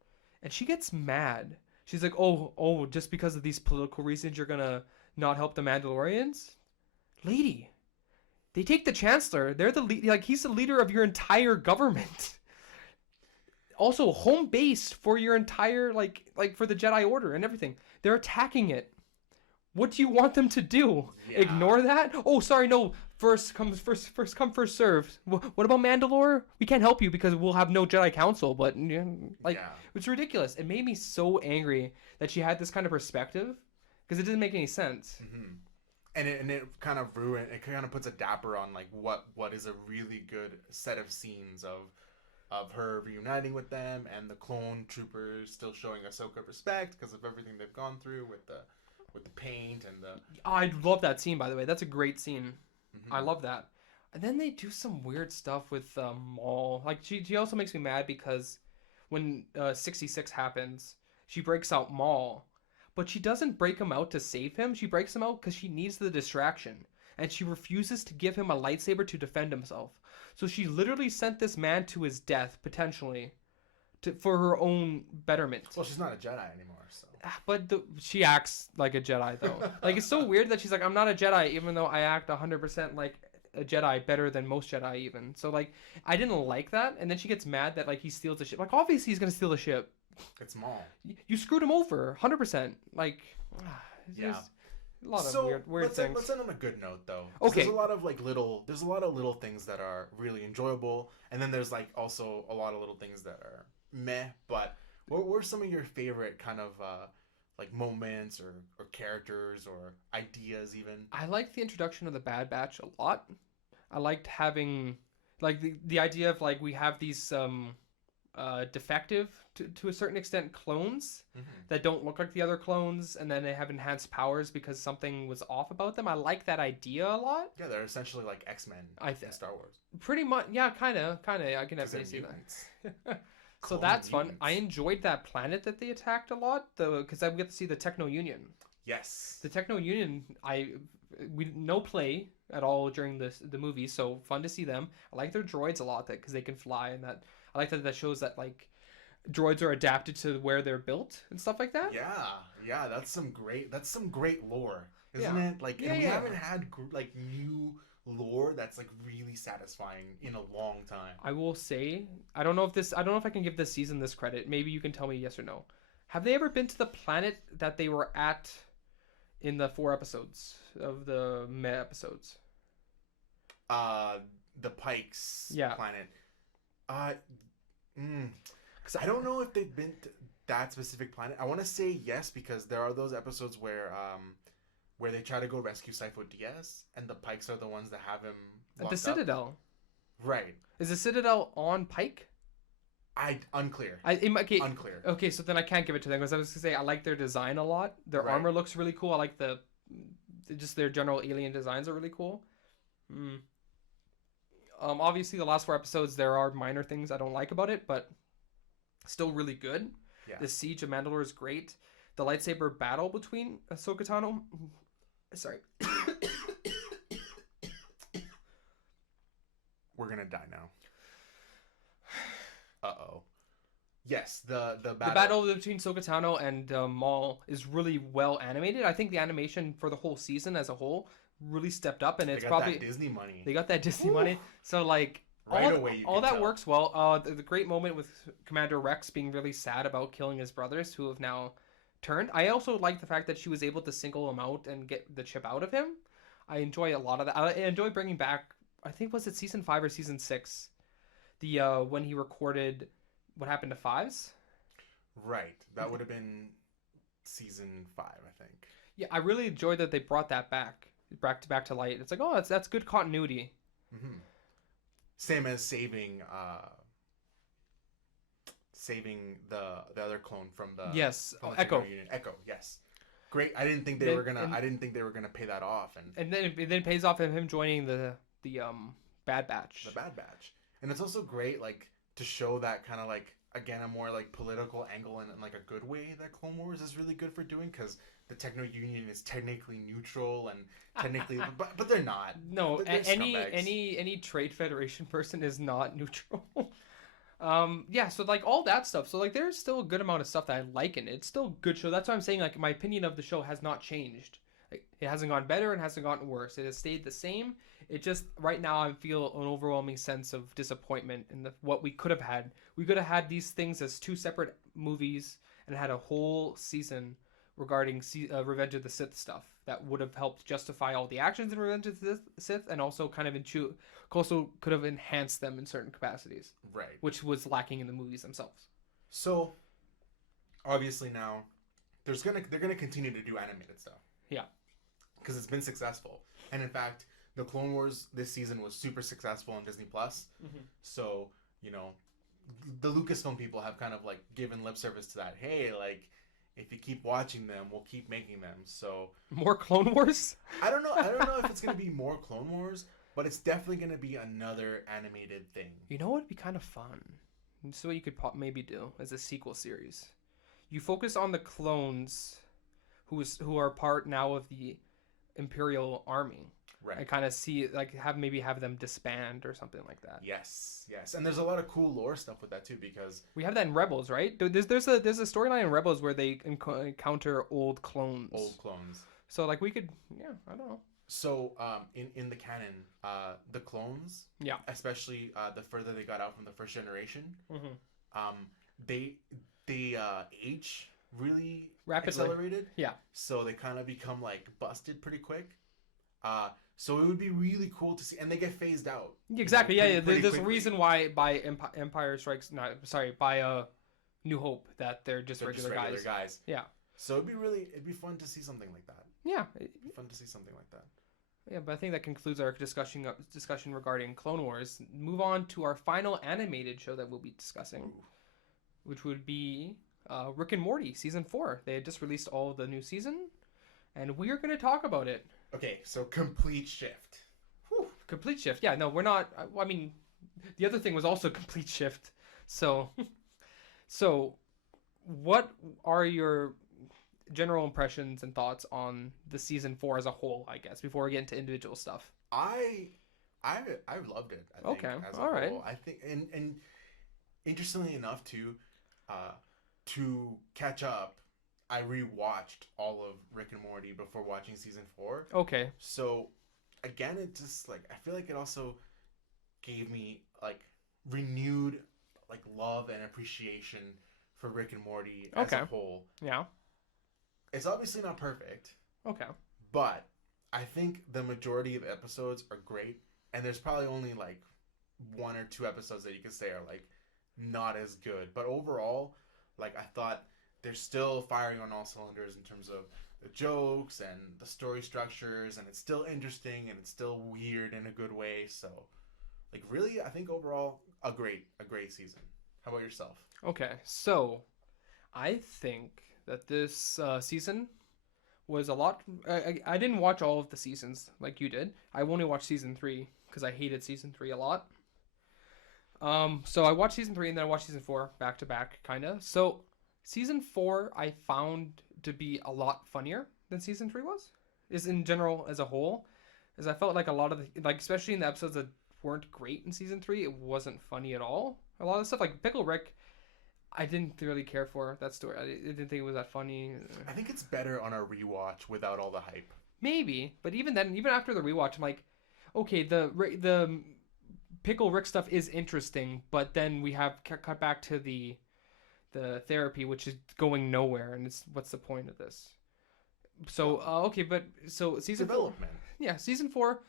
And she gets mad. She's like, oh, just because of these political reasons, you're going to not help the Mandalorians? Lady, they take the Chancellor. They're the he's the leader of your entire government. Also, home base for your entire, like for the Jedi Order and everything. They're attacking it. What do you want them to do? Yeah. Ignore that? Oh, sorry, no. First come, first serve. What about Mandalore? We can't help you because we'll have no Jedi Council. But it's ridiculous. It made me so angry that she had this kind of perspective because it didn't make any sense. Mm-hmm. And it kind of ruined. It kind of puts a dapper on like what is a really good set of scenes of her reuniting with them and the clone troopers still showing Ahsoka respect because of everything they've gone through with the paint and the... I love that scene, by the way. That's a great scene. Mm-hmm. I love that. And then they do some weird stuff with Maul. Like, she also makes me mad because when 66 happens, she breaks out Maul. But she doesn't break him out to save him. She breaks him out because she needs the distraction. And she refuses to give him a lightsaber to defend himself. So she literally sent this man to his death, potentially, for her own betterment. Well, she's not a Jedi anymore, so... But she acts like a Jedi, though. Like, it's so weird that she's like, I'm not a Jedi, even though I act 100% like a Jedi, better than most Jedi, even. So, like, I didn't like that. And then she gets mad that, like, he steals the ship. Like, obviously he's going to steal the ship. It's Maul. You screwed him over, 100%. Like, yeah. A lot of weird things. Let's end on a good note, though. Okay. There's a lot of little things that are really enjoyable. And then there's, like, also a lot of little things that are meh, but... What were some of your favorite kind of like moments or characters or ideas even? I liked the introduction of the Bad Batch a lot. I liked having like the idea of like we have these defective to a certain extent clones that don't look like the other clones and then they have enhanced powers because something was off about them. I like that idea a lot. Yeah, they're essentially like X-Men in Star Wars. Pretty much, yeah, kind of. I can definitely see that. So that's fun. I enjoyed that planet that they attacked a lot, though, because I get to see the Techno Union. Yes. The Techno Union, we no play at all during the movie, so fun to see them. I like their droids a lot because they can fly, and that I like that shows that like droids are adapted to where they're built and stuff like that. Yeah, that's some great lore, isn't it? Like, and we haven't had like new lore that's like really satisfying in a long time. I will say, I don't know if I can give this season this credit. Maybe you can tell me yes or no. Have they ever been to the planet that they were at in the 4 episodes of the Meh episodes? The Pikes planet. Because I don't know if they've been to that specific planet. I want to say yes because there are those episodes where they try to go rescue Sifo Dyas, and the Pikes are the ones that have him at the Citadel. Up. Right. Is the Citadel on Pike? Unclear. Unclear. Okay, so then I can't give it to them because I was going to say I like their design a lot. Their armor looks really cool. I like just their general alien designs are really cool. Obviously, the last 4 episodes, there are minor things I don't like about it, but still really good. Yeah. The Siege of Mandalore is great. The lightsaber battle between Ahsoka Tano... Sorry. We're gonna die now. Uh-oh. Yes, the The battle. battle between Sokotano and Maul is really well animated. I think the animation for the whole season as a whole really stepped up, and They it's got probably that Disney money. they got that Disney Woo! money. So like Right away, you all can that tell. works well. The great moment with Commander Rex being really sad about killing his brothers who have now turned. I also like the fact that she was able to single him out and get the chip out of him. I enjoy a lot of that. I enjoy bringing back. I think was it season 5 or season 6, the when he recorded what happened to Fives. Right. That would have been season 5, I think. Yeah, I really enjoyed that they brought that back to light. It's like, oh, that's good continuity. Mm-hmm. Same as saving the other clone from the Yes, from the Echo. Techno-Union. Echo, yes. Great. I didn't think I didn't think they were gonna pay that off, And then it pays off him joining the Bad Batch. the Bad Batch. And it's also great, like, to show that kind of like, again, a more like political angle and like a good way that Clone Wars is really good for doing, because the Techno Union is technically neutral and technically, but they're not. No, They're scumbags. any Trade Federation person is not neutral. Yeah, so like all that stuff. So like there's still a good amount of stuff that I like in it. It's still a good show. That's why I'm saying like my opinion of the show has not changed. Like, it hasn't gone better and hasn't gotten worse. It has stayed the same. It just right now I feel an overwhelming sense of disappointment in what we could have had. We could have had these things as 2 separate movies and had a whole season regarding Revenge of the Sith stuff that would have helped justify all the actions in Revenge of the Sith, and also kind of also could have enhanced them in certain capacities, Right. which was lacking in the movies themselves. So obviously now they're gonna continue to do animated stuff. Yeah. Because it's been successful, and in fact, the Clone Wars this season was super successful on Disney Plus. Mm-hmm. So the Lucasfilm people have kind of like given lip service to that. Hey, like, if you keep watching them, we'll keep making them. So More Clone Wars? I don't know if it's gonna be more Clone Wars, but it's definitely gonna be another animated thing. You know what would be kind of fun? This is what you could maybe do as a sequel series. You focus on the clones who are part now of the Imperial Army. Right. I kind of see like have them disband or something like that. Yes, and there's a lot of cool lore stuff with that too, because We have that in Rebels, right? There's a storyline in Rebels where they encounter old clones. old clones. So like we could, yeah, I don't know. So in the canon, the clones, Yeah. especially the further they got out from the first generation, Mm-hmm. they age really Rapidly. accelerated. Yeah. So they kind of become like busted pretty quick. So it would be really cool to see, and they get phased out. Exactly. Yeah. pretty There's a quickly. reason why by Empire Strikes. No, sorry, by New Hope that they're just They're regular guys. Yeah. So it'd be fun to see something like that. Yeah. It'd be fun to see something like that. Yeah, but I think that concludes our discussion regarding Clone Wars. Move on to our final animated show that we'll be discussing, Ooh. which would be Rick and Morty season 4. They had just released all of the new season, and we are going to talk about it. Okay, so complete shift. Whew. Complete shift. Yeah, no, we're not. I mean, the other thing was also complete shift. So, what are your general impressions and thoughts on the season 4 as a whole? I guess before we get into individual stuff. I loved it. I think, Okay, as a all right. whole. I think, and interestingly enough, too, to catch up, I rewatched all of Rick and Morty before watching season 4. Okay. So again, it just like, I feel like it also gave me like renewed like love and appreciation for Rick and Morty as Okay. a whole. Yeah. It's obviously not perfect, Okay. but I think the majority of episodes are great, and there's probably only like 1 or 2 episodes that you could say are like not as good. But overall, like, I thought they're still firing on all cylinders in terms of the jokes and the story structures, and it's still interesting and it's still weird in a good way. So, like, really, I think overall a great season. How about yourself? Okay. So, I think that this season was a lot. I didn't watch all of the seasons like you did. I only watched season 3 because I hated season 3 a lot. So I watched season 3 and then I watched season 4 back to back, kind of. So season 4 I found to be a lot funnier than season 3 was. Is in general as a whole, as I felt like a lot of the, like, especially in the episodes that weren't great in season 3, it wasn't funny at all. A lot of stuff like Pickle Rick, I didn't really care for that story. I didn't think it was that funny. I think it's better on a rewatch without all the hype. Maybe, but even then, even after the rewatch, I'm like, okay, the pickle Rick stuff is interesting, but then we have cut back to the therapy, which is going nowhere, and it's what's the point of this? So okay, but so season Development. 4, yeah, season 4,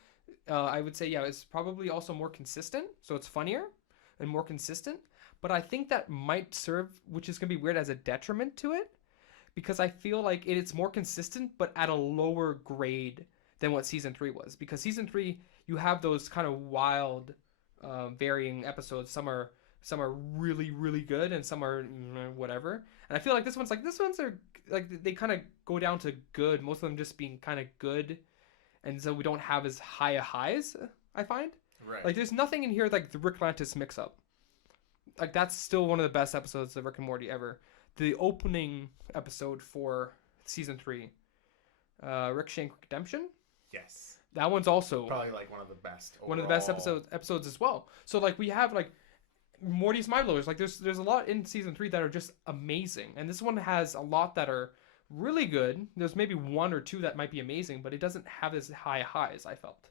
I would say it's probably also more consistent, so it's funnier and more consistent. But I think that might serve, which is gonna be weird, as a detriment to it, because I feel like it's more consistent, but at a lower grade than what season 3 was. Because season 3, you have those kind of wild, varying episodes. Some are really really good, and some are whatever. And I feel like this one's are like they kind of go down to good. Most of them just being kind of good, and so we don't have as high a highs. I find Right. like there's nothing in here like the Rick Atlantis mix up. Like that's still one of the best episodes of Rick and Morty ever. The opening episode for season 3, Rick Shank Redemption. Yes. That one's also Probably like one of the best. one of the best episodes as well. So like we have like Morty's Mind Blowers. Like there's a lot in season 3 that are just amazing, and this one has a lot that are really good. There's maybe one or two that might be amazing, but it doesn't have as high highs, I felt.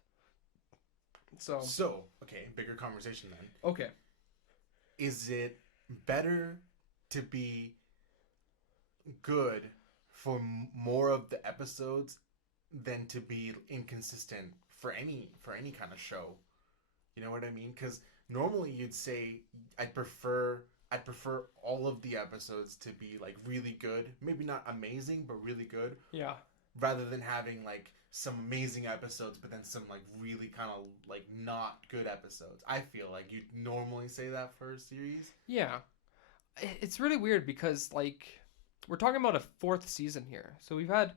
So okay, bigger conversation then. Okay. Is it better to be good for more of the episodes than to be inconsistent for any kind of show? You know what I mean? Because normally you'd say I'd prefer all of the episodes to be like really good, maybe not amazing, but really good. Yeah. Rather than having like some amazing episodes, but then some like really kind of like not good episodes. I feel like you'd normally say that for a series. Yeah. It's really weird because like we're talking about a 4th season here. So we've had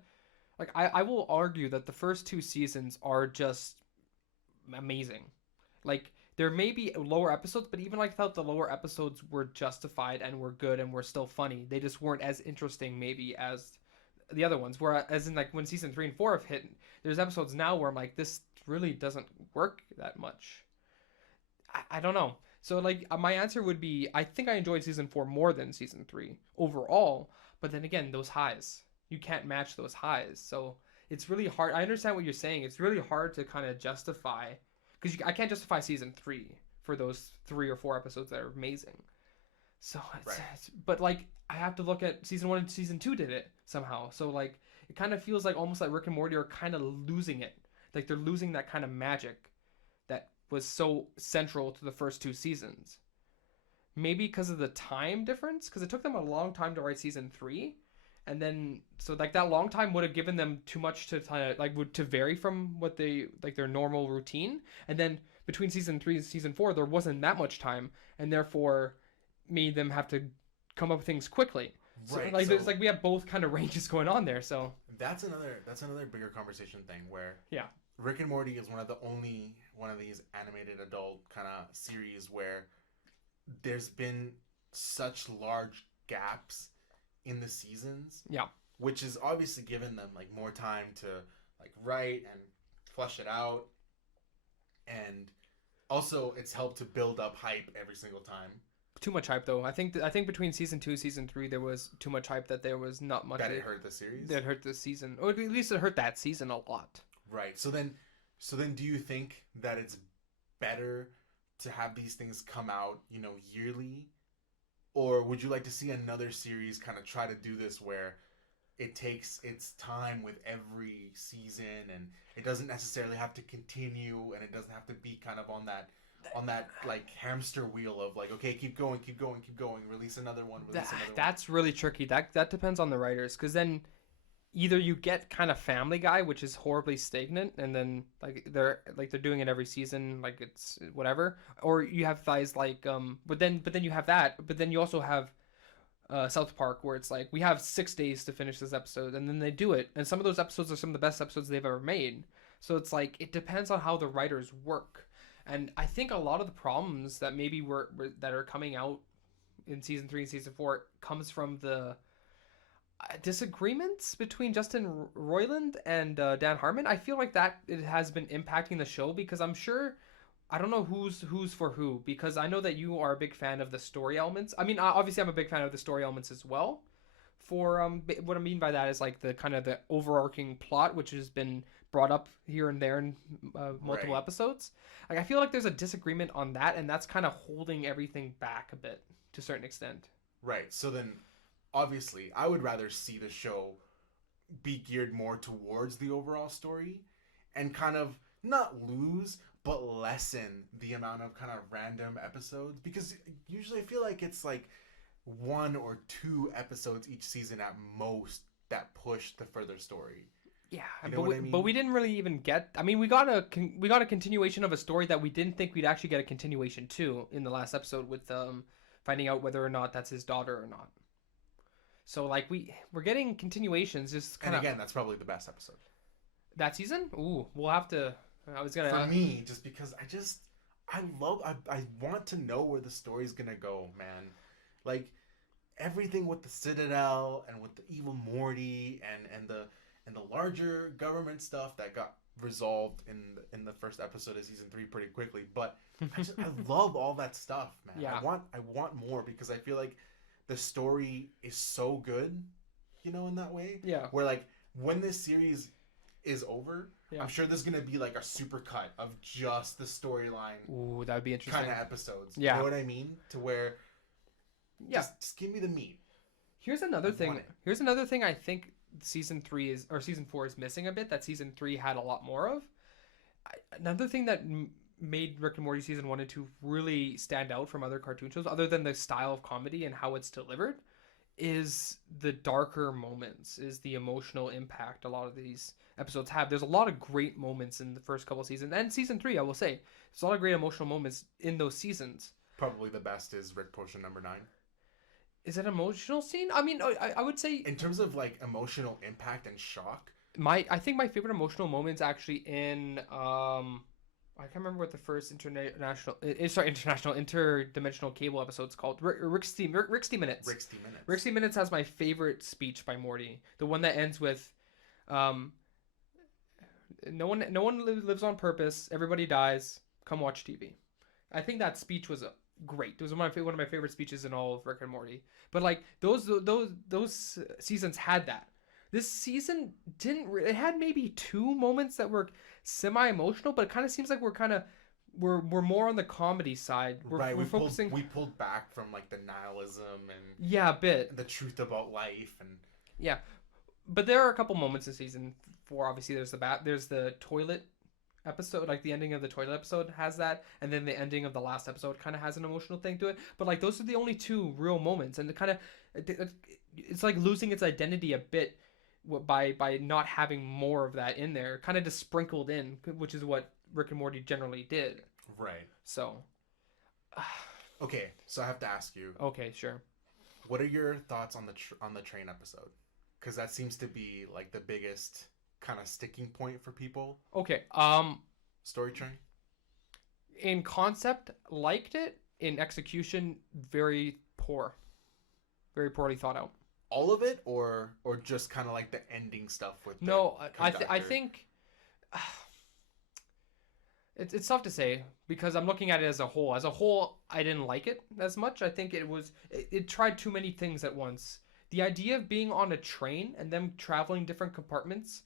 like I will argue that the first 2 seasons are just amazing. Like there may be lower episodes, but even like I thought the lower episodes were justified and were good and were still funny. They just weren't as interesting maybe as the other ones. Whereas in like when season 3 and 4 have hit, there's episodes now where I'm like, this really doesn't work that much. I don't know. So like my answer would be, I think I enjoyed season 4 more than season 3 overall. But then again, those highs, you can't match those highs. So it's really hard. I understand what you're saying. It's really hard to kind of justify, because I can't justify season 3 for those 3 or 4 episodes that are amazing. So but like I have to look at season 1 and season 2 did it somehow. So like it kind of feels like almost like Rick and Morty are kind of losing it. Like they're losing that kind of magic that was so central to the first 2 seasons. Maybe because of the time difference, because it took them a long time to write season 3, and then so like that long time would have given them too much to kind of like to vary from what they like their normal routine, and then between season 3 and season 4 there wasn't that much time, and therefore made them have to come up with things quickly. So, right. Like there's like we have both kind of ranges going on there. So that's another bigger conversation thing where yeah, Rick and Morty is one of these animated adult kind of series where there's been such large gaps in the seasons. Yeah. Which has obviously given them like more time to like write and flesh it out. And also it's helped to build up hype every single time. Too much hype though. I think between season 2 and season 3 there was too much hype that there was not much that it hurt the series. That hurt the season, or at least it hurt that season a lot. Right. So then do you think that it's better to have these things come out, yearly? Or would you like to see another series kind of try to do this where it takes its time with every season and it doesn't necessarily have to continue, and it doesn't have to be kind of on that like hamster wheel of like, okay, keep going, release another one, That's really tricky. That depends on the writers, because then either you get kind of Family Guy, which is horribly stagnant, and then they're doing it every season, like it's whatever, or you have guys like but then you have that, but then you also have South Park, where it's like we have 6 days to finish this episode, and then they do it, and some of those episodes are some of the best episodes they've ever made. So it's like it depends on how the writers work. And I think a lot of the problems that maybe that are coming out in season 3 and season 4 comes from the disagreements between Justin Roiland and Dan Harmon. I feel like that it has been impacting the show, because I'm sure I don't know who's for who, because I know that you are a big fan of the story elements. I mean, obviously I'm a big fan of the story elements as well. For what I mean by that is like the kind of the overarching plot, which has been brought up here and there in multiple Right. episodes. Like I feel like there's a disagreement on that, and that's kind of holding everything back a bit to a certain extent. Right. So then, obviously, I would rather see the show be geared more towards the overall story and kind of not lose, but lessen the amount of kind of random episodes. Because usually I feel like it's like one or two episodes each season at most that push the further story. Yeah, You know what I but mean? we didn't really even get. I mean, we got a continuation of a story that we didn't think we'd actually get a continuation to in the last episode with finding out whether or not that's his daughter or not. So like we're getting continuations, just And kind of again, that's probably the best episode. that season. Ooh, we'll have to. I was gonna. For me, just because I want to know where the story's gonna go, man. Like everything with the Citadel and with the evil Morty and the larger government stuff that got resolved in the first episode of season 3 pretty quickly. But I love all that stuff, man. Yeah. I want more because I feel like the story is so good, in that way. Yeah. Where like when this series is over, Yeah. I'm sure there's gonna be like a super cut of just the storyline Ooh, that would be interesting. kind of episodes. Yeah. You know what I mean? To where Yeah. just give me the meat. Here's another I thing. want it. Here's another thing I think season 4 is missing a bit that season 3 had a lot more of. Another thing that made Rick and Morty season 1 and 2 really stand out from other cartoon shows, other than the style of comedy and how it's delivered, is the darker moments, is the emotional impact a lot of these episodes have. There's a lot of great moments in the first couple seasons, and season 3, I will say, there's a lot of great emotional moments in those seasons. Probably the best is Rick Potion number 9. Is it an emotional scene? I mean, I would say In terms of like emotional impact and shock, I think my favorite emotional moments actually in I can't remember what the first interdimensional cable episode's called. Rick's Minutes. Rick's Minutes. Rick's Minutes has my favorite speech by Morty. The one that ends with, um, no one lives on purpose. Everybody dies. Come watch TV. I think that speech was great. It was one of my favorite speeches in all of Rick and Morty. But like those seasons had that. This season didn't. It had maybe two moments that were semi-emotional, but it kind of seems like we're more on the comedy side. We're focusing. We pulled back from like the nihilism and Yeah, a bit. the truth about life and Yeah, but there are a couple moments in season 4. Obviously, there's the toilet episode, like the ending of the toilet episode has that, and then the ending of the last episode kind of has an emotional thing to it. But like those are the only two real moments, and it's like losing its identity a bit by not having more of that in there, kind of just sprinkled in, which is what Rick and Morty generally did. right. So, Okay, so I have to ask you, okay, sure. what are your thoughts on the train episode? Because that seems to be like the biggest kind of sticking point for people. Okay, Story train. in concept, liked it. In execution, very poor, very poorly thought out. All of it, or just kind of like the ending stuff with No, the I conductor? think it's tough to say because I'm looking at it as a whole. As a whole, I didn't like it as much. I think it tried too many things at once. The idea of being on a train and them traveling different compartments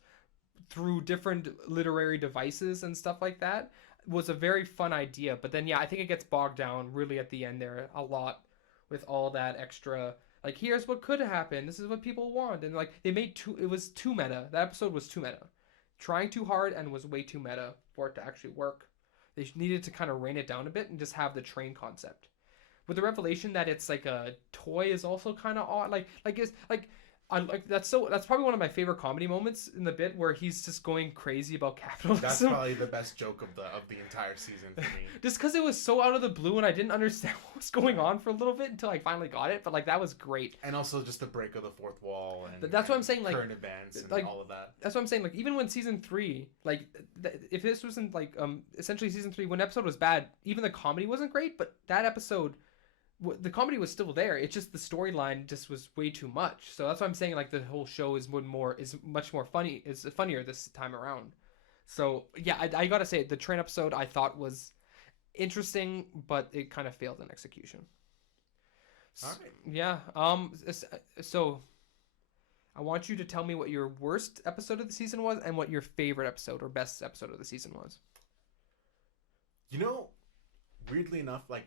through different literary devices and stuff like that was a very fun idea. But then, yeah, I think it gets bogged down really at the end there a lot with all that extra. Like, here's what could happen. This is what people want. And, like, it was too meta. That episode was too meta. Trying too hard and was way too meta for it to actually work. They needed to kind of rein it down a bit and just have the train concept. With the revelation that it's like a toy is also kind of odd. That's probably one of my favorite comedy moments in the bit where he's just going crazy about capitalism. That's probably the best joke of the entire season for me. Just because it was so out of the blue and I didn't understand what was going on for a little bit until I finally got it. But like that was great. And also just the break of the fourth wall and That's what I'm saying, like, current events and like, all of that. That's what I'm saying. Like even when season 3, like if this wasn't like essentially season 3, when the episode was bad, even the comedy wasn't great. But that episode, the comedy was still there. It's just the storyline just was way too much. So that's why I'm saying like the whole show is much more funny. It's funnier this time around. So yeah, I gotta say the train episode I thought was interesting, but it kind of failed in execution. All right. Yeah. So I want you to tell me what your worst episode of the season was and what your favorite episode or best episode of the season was. You know, weirdly enough, like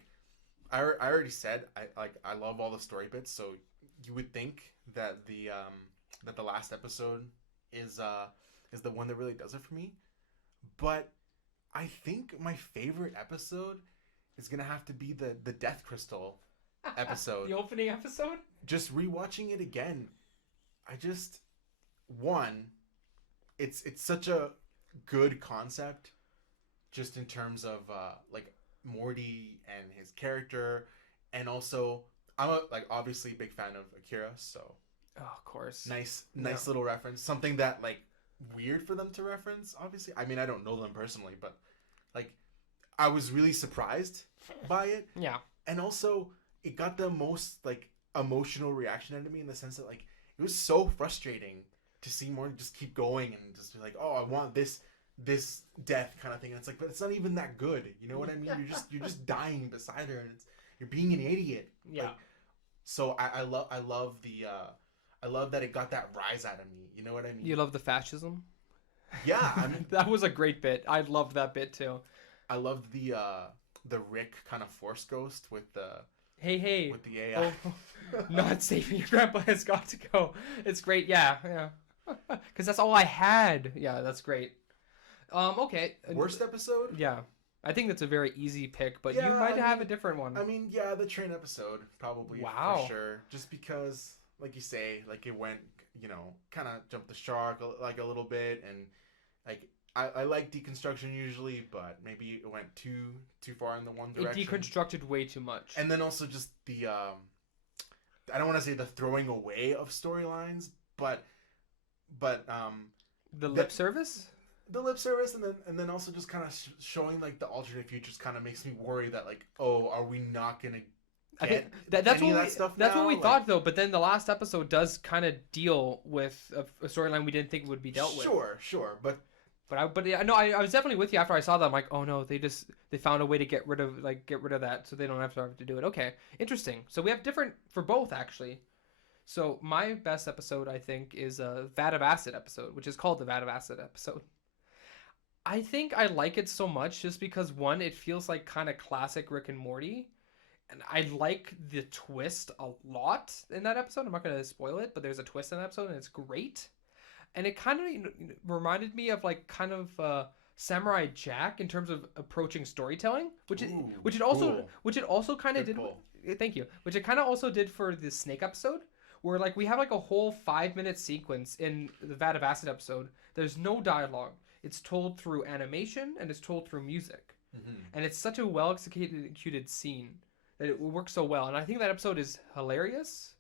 I already said, I love all the story bits. So you would think that the last episode is the one that really does it for me. But I think my favorite episode is gonna have to be the Death Crystal episode. The opening episode? Just rewatching it again, I just one, it's such a good concept, just in terms of like Morty and his character, and also I'm a like obviously big fan of Akira, so Oh, of course. nice Yeah. little reference, something that like weird for them to reference. Obviously, I mean I don't know them personally, but like I was really surprised by it, Yeah. and also it got the most like emotional reaction out of me in the sense that like it was so frustrating to see Morty just keep going and just be like, oh, I want this death kind of thing, and it's like, but it's not even that good, you know what I mean? You're just dying beside her, and you're being an idiot. Yeah. Like, so I love the I love that it got that rise out of me, you know what I mean? You love the fascism? Yeah, I mean That was a great bit. I loved that bit too. I loved the Rick kind of force ghost with the Hey. AI. Oh, not saving your grandpa has got to go. It's great. Yeah. Because that's all I had. Yeah, that's great. Okay. Worst episode? Yeah. I think that's a very easy pick, but Yeah, you might I have a mean- different one. I mean, yeah, the train episode probably Wow. for sure. Just because, like you say, like it went, you know, kind of jumped the shark like a little bit, and like I like deconstruction usually, but maybe it went too far in the one It direction. deconstructed way too much. And then also just the I don't want to say the throwing away of storylines, but The lip service? the lip service, and then also just kind of showing like the alternate futures kind of makes me worry that like, oh, are we not gonna I get think that's any what of we, that stuff that's now? what we Like, thought though. But then the last episode does kind of deal with a storyline we didn't think would be dealt with. Sure, but But yeah, no, I was definitely with you after I saw that. I'm like, oh no, they found a way to get rid of that, so they don't have to do it. Okay, interesting. So we have different for both actually. So my best episode I think is a Vat of Acid episode, which is called the Vat of Acid episode. I think I like it so much just because one, it feels like kind of classic Rick and Morty, and I like the twist a lot in that episode. I'm not gonna spoil it, but there's a twist in that episode, and it's great. And it kind of reminded me of like kind of Samurai Jack in terms of approaching storytelling, which it also kind of Good did. pull. Thank you. Which it kind of also did for the Snake episode, where like we have like a whole 5-minute sequence in the Vat of Acid episode. There's no dialogue. It's told through animation and it's told through music, and it's such a well executed scene that it works so well. And I think that episode is hilarious.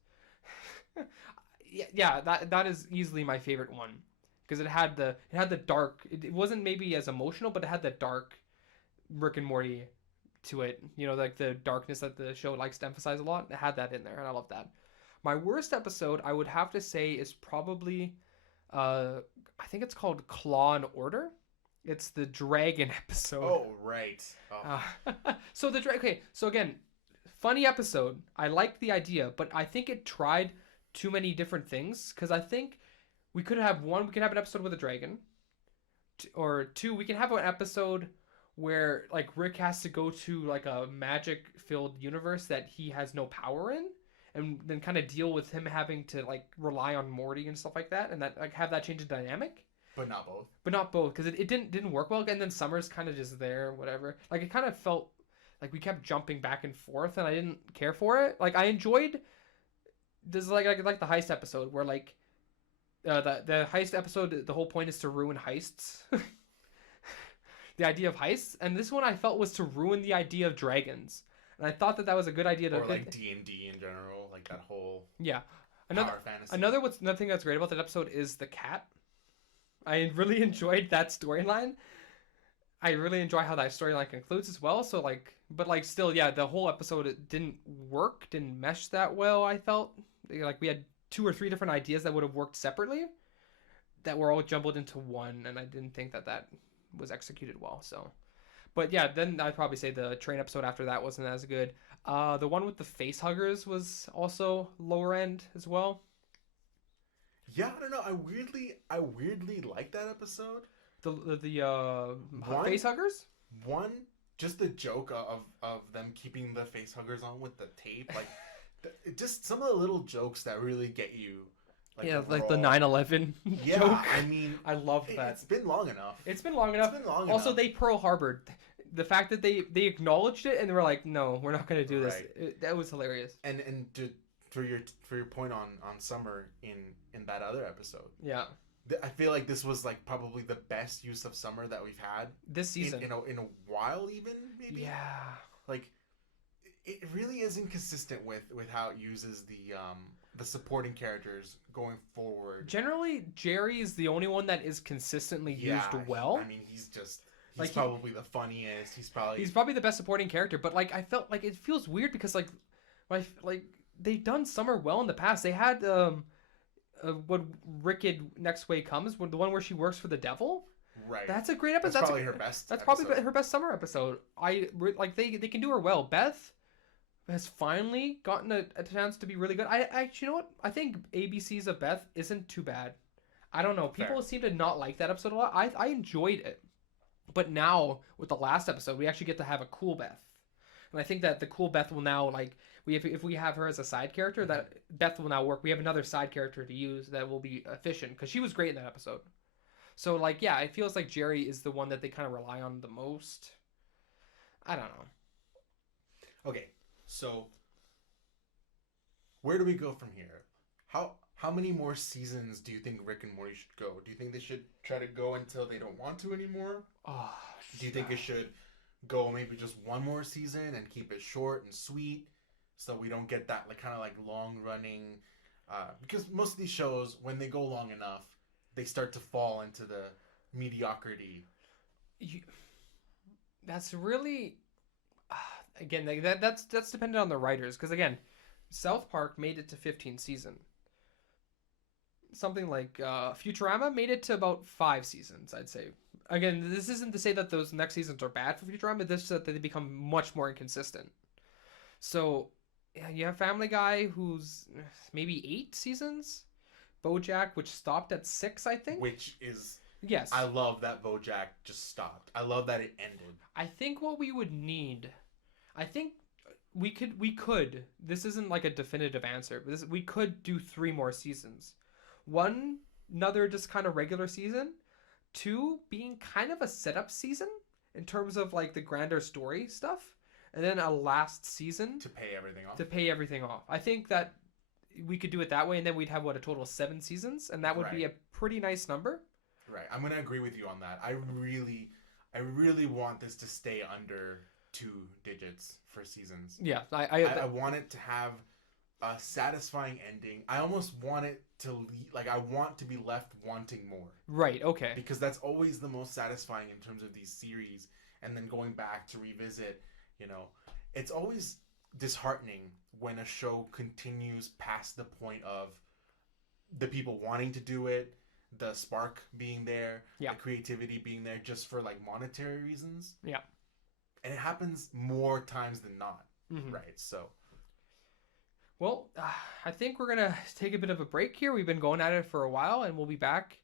Yeah, that is easily my favorite one because it had the dark. It wasn't maybe as emotional, but it had the dark Rick and Morty to it. You know, like the darkness that the show likes to emphasize a lot. It had that in there, and I love that. My worst episode, I would have to say, is probably, I think it's called Claw and Order. It's the dragon episode. Oh right. Oh. So the okay. So again, funny episode. I like the idea, but I think it tried too many different things because I think we could have one. We could have an episode with a dragon, or two. We can have an episode where like Rick has to go to like a magic-filled universe that he has no power in, and then kind of deal with him having to like rely on Morty and stuff like that, and that like have that change in dynamic. But not both. But not both, because it didn't work well. And then Summer's kind of just there, whatever. Like it kind of felt like we kept jumping back and forth, and I didn't care for it. Like I enjoyed this like the heist episode where like the heist episode. The whole point is to ruin heists. The idea of heists, and this one I felt was to ruin the idea of dragons. And I thought that was a good idea to. Or like D&D in general, like that whole yeah. Another power fantasy. another thing that's great about that episode is the cat. I really enjoyed that storyline. I really enjoy how that storyline concludes as well. So like, but like still, yeah, the whole episode it didn't mesh that well. I felt like we had 2 or 3 different ideas that would have worked separately, that were all jumbled into one, and I didn't think that was executed well. So, But yeah, then I'd probably say the train episode after that wasn't as good. The one with the face huggers was also lower end as well. Yeah, I don't know. I weirdly like that episode. The One, face huggers. one, just the joke of them keeping the face huggers on with the tape, like just some of the little jokes that really get you. Like Yeah, like overall. the 9/11 Yeah, joke. I mean, I love that. it's been long enough. It's been long enough. It's been long Also, enough. they Pearl Harbored. The fact that they acknowledged it and they were like, "No, we're not going to do this." Right. That was hilarious. And for your point on Summer in that other episode, Yeah, I feel like this was like probably the best use of Summer that we've had this season. in a while, even maybe. Yeah, Like it really is inconsistent with how it uses the supporting characters going forward. generally Jerry is the only one that is consistently used Yeah, well. I mean, he's Like, probably the funniest. He's probably the best supporting character. But like, I felt like it feels weird because like they've done Summer well in the past. They had what Wicked Next Way Comes, the one where she works for the devil. right. That's a great episode. That's probably her best. That's episode. probably her best Summer episode. Like they can do her well. Beth has finally gotten a chance to be really good. You know what? I think ABC's of Beth isn't too bad. I don't know. People Fair. seem to not like that episode a lot. I enjoyed it. But now with the last episode, we actually get to have a cool Beth. And I think that the cool Beth will now, like, if we have her as a side character, that Beth will now work. We have another side character to use that will be efficient because she was great in that episode. So like, yeah, it feels like Jerry is the one that they kind of rely on the most. I don't know. Okay, so where do we go from here? How many more seasons do you think Rick and Morty should go? Do you think they should try to go until they don't want to anymore? Oh, Do you think it should go maybe just one more season and keep it short and sweet, so we don't get that like kind of like long running? Because most of these shows, when they go long enough, they start to fall into the mediocrity. That's really again that's dependent on the writers because again, South Park made it to 15th season. Something like Futurama made it to about 5 seasons, I'd say. Again, this isn't to say that those next seasons are bad for Futurama. This is that they become much more inconsistent. So, yeah, you have Family Guy, who's maybe 8 seasons. BoJack, which stopped at 6, I think. Which is Yes. I love that BoJack just stopped. I love that it ended. I think what we would need, I think we could. This isn't like a definitive answer, but we could do 3 more seasons. One, another just kind of regular season. 2, being kind of a setup season in terms of like the grander story stuff. And then a last season To pay everything off. to pay everything off. I think that we could do it that way, and then we'd have a total of 7 seasons, and that would be a pretty nice number. Right. I'm gonna agree with you on that. I really want this to stay under 2 digits for seasons. Yeah, I want it to have a satisfying ending. I almost want it to I want to be left wanting more. Right. Okay. Because that's always the most satisfying in terms of these series, and then going back to revisit, it's always disheartening when a show continues past the point of the people wanting to do it, the spark being there, Yeah. the creativity being there just for like monetary reasons. Yeah. And it happens more times than not, Mhm. right? So, Well, I think we're gonna take a bit of a break here. We've been going at it for a while, and we'll be back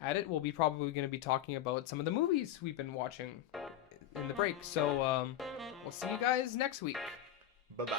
at it. We'll be probably going to be talking about some of the movies we've been watching in the break. So we'll see you guys next week. bye-bye.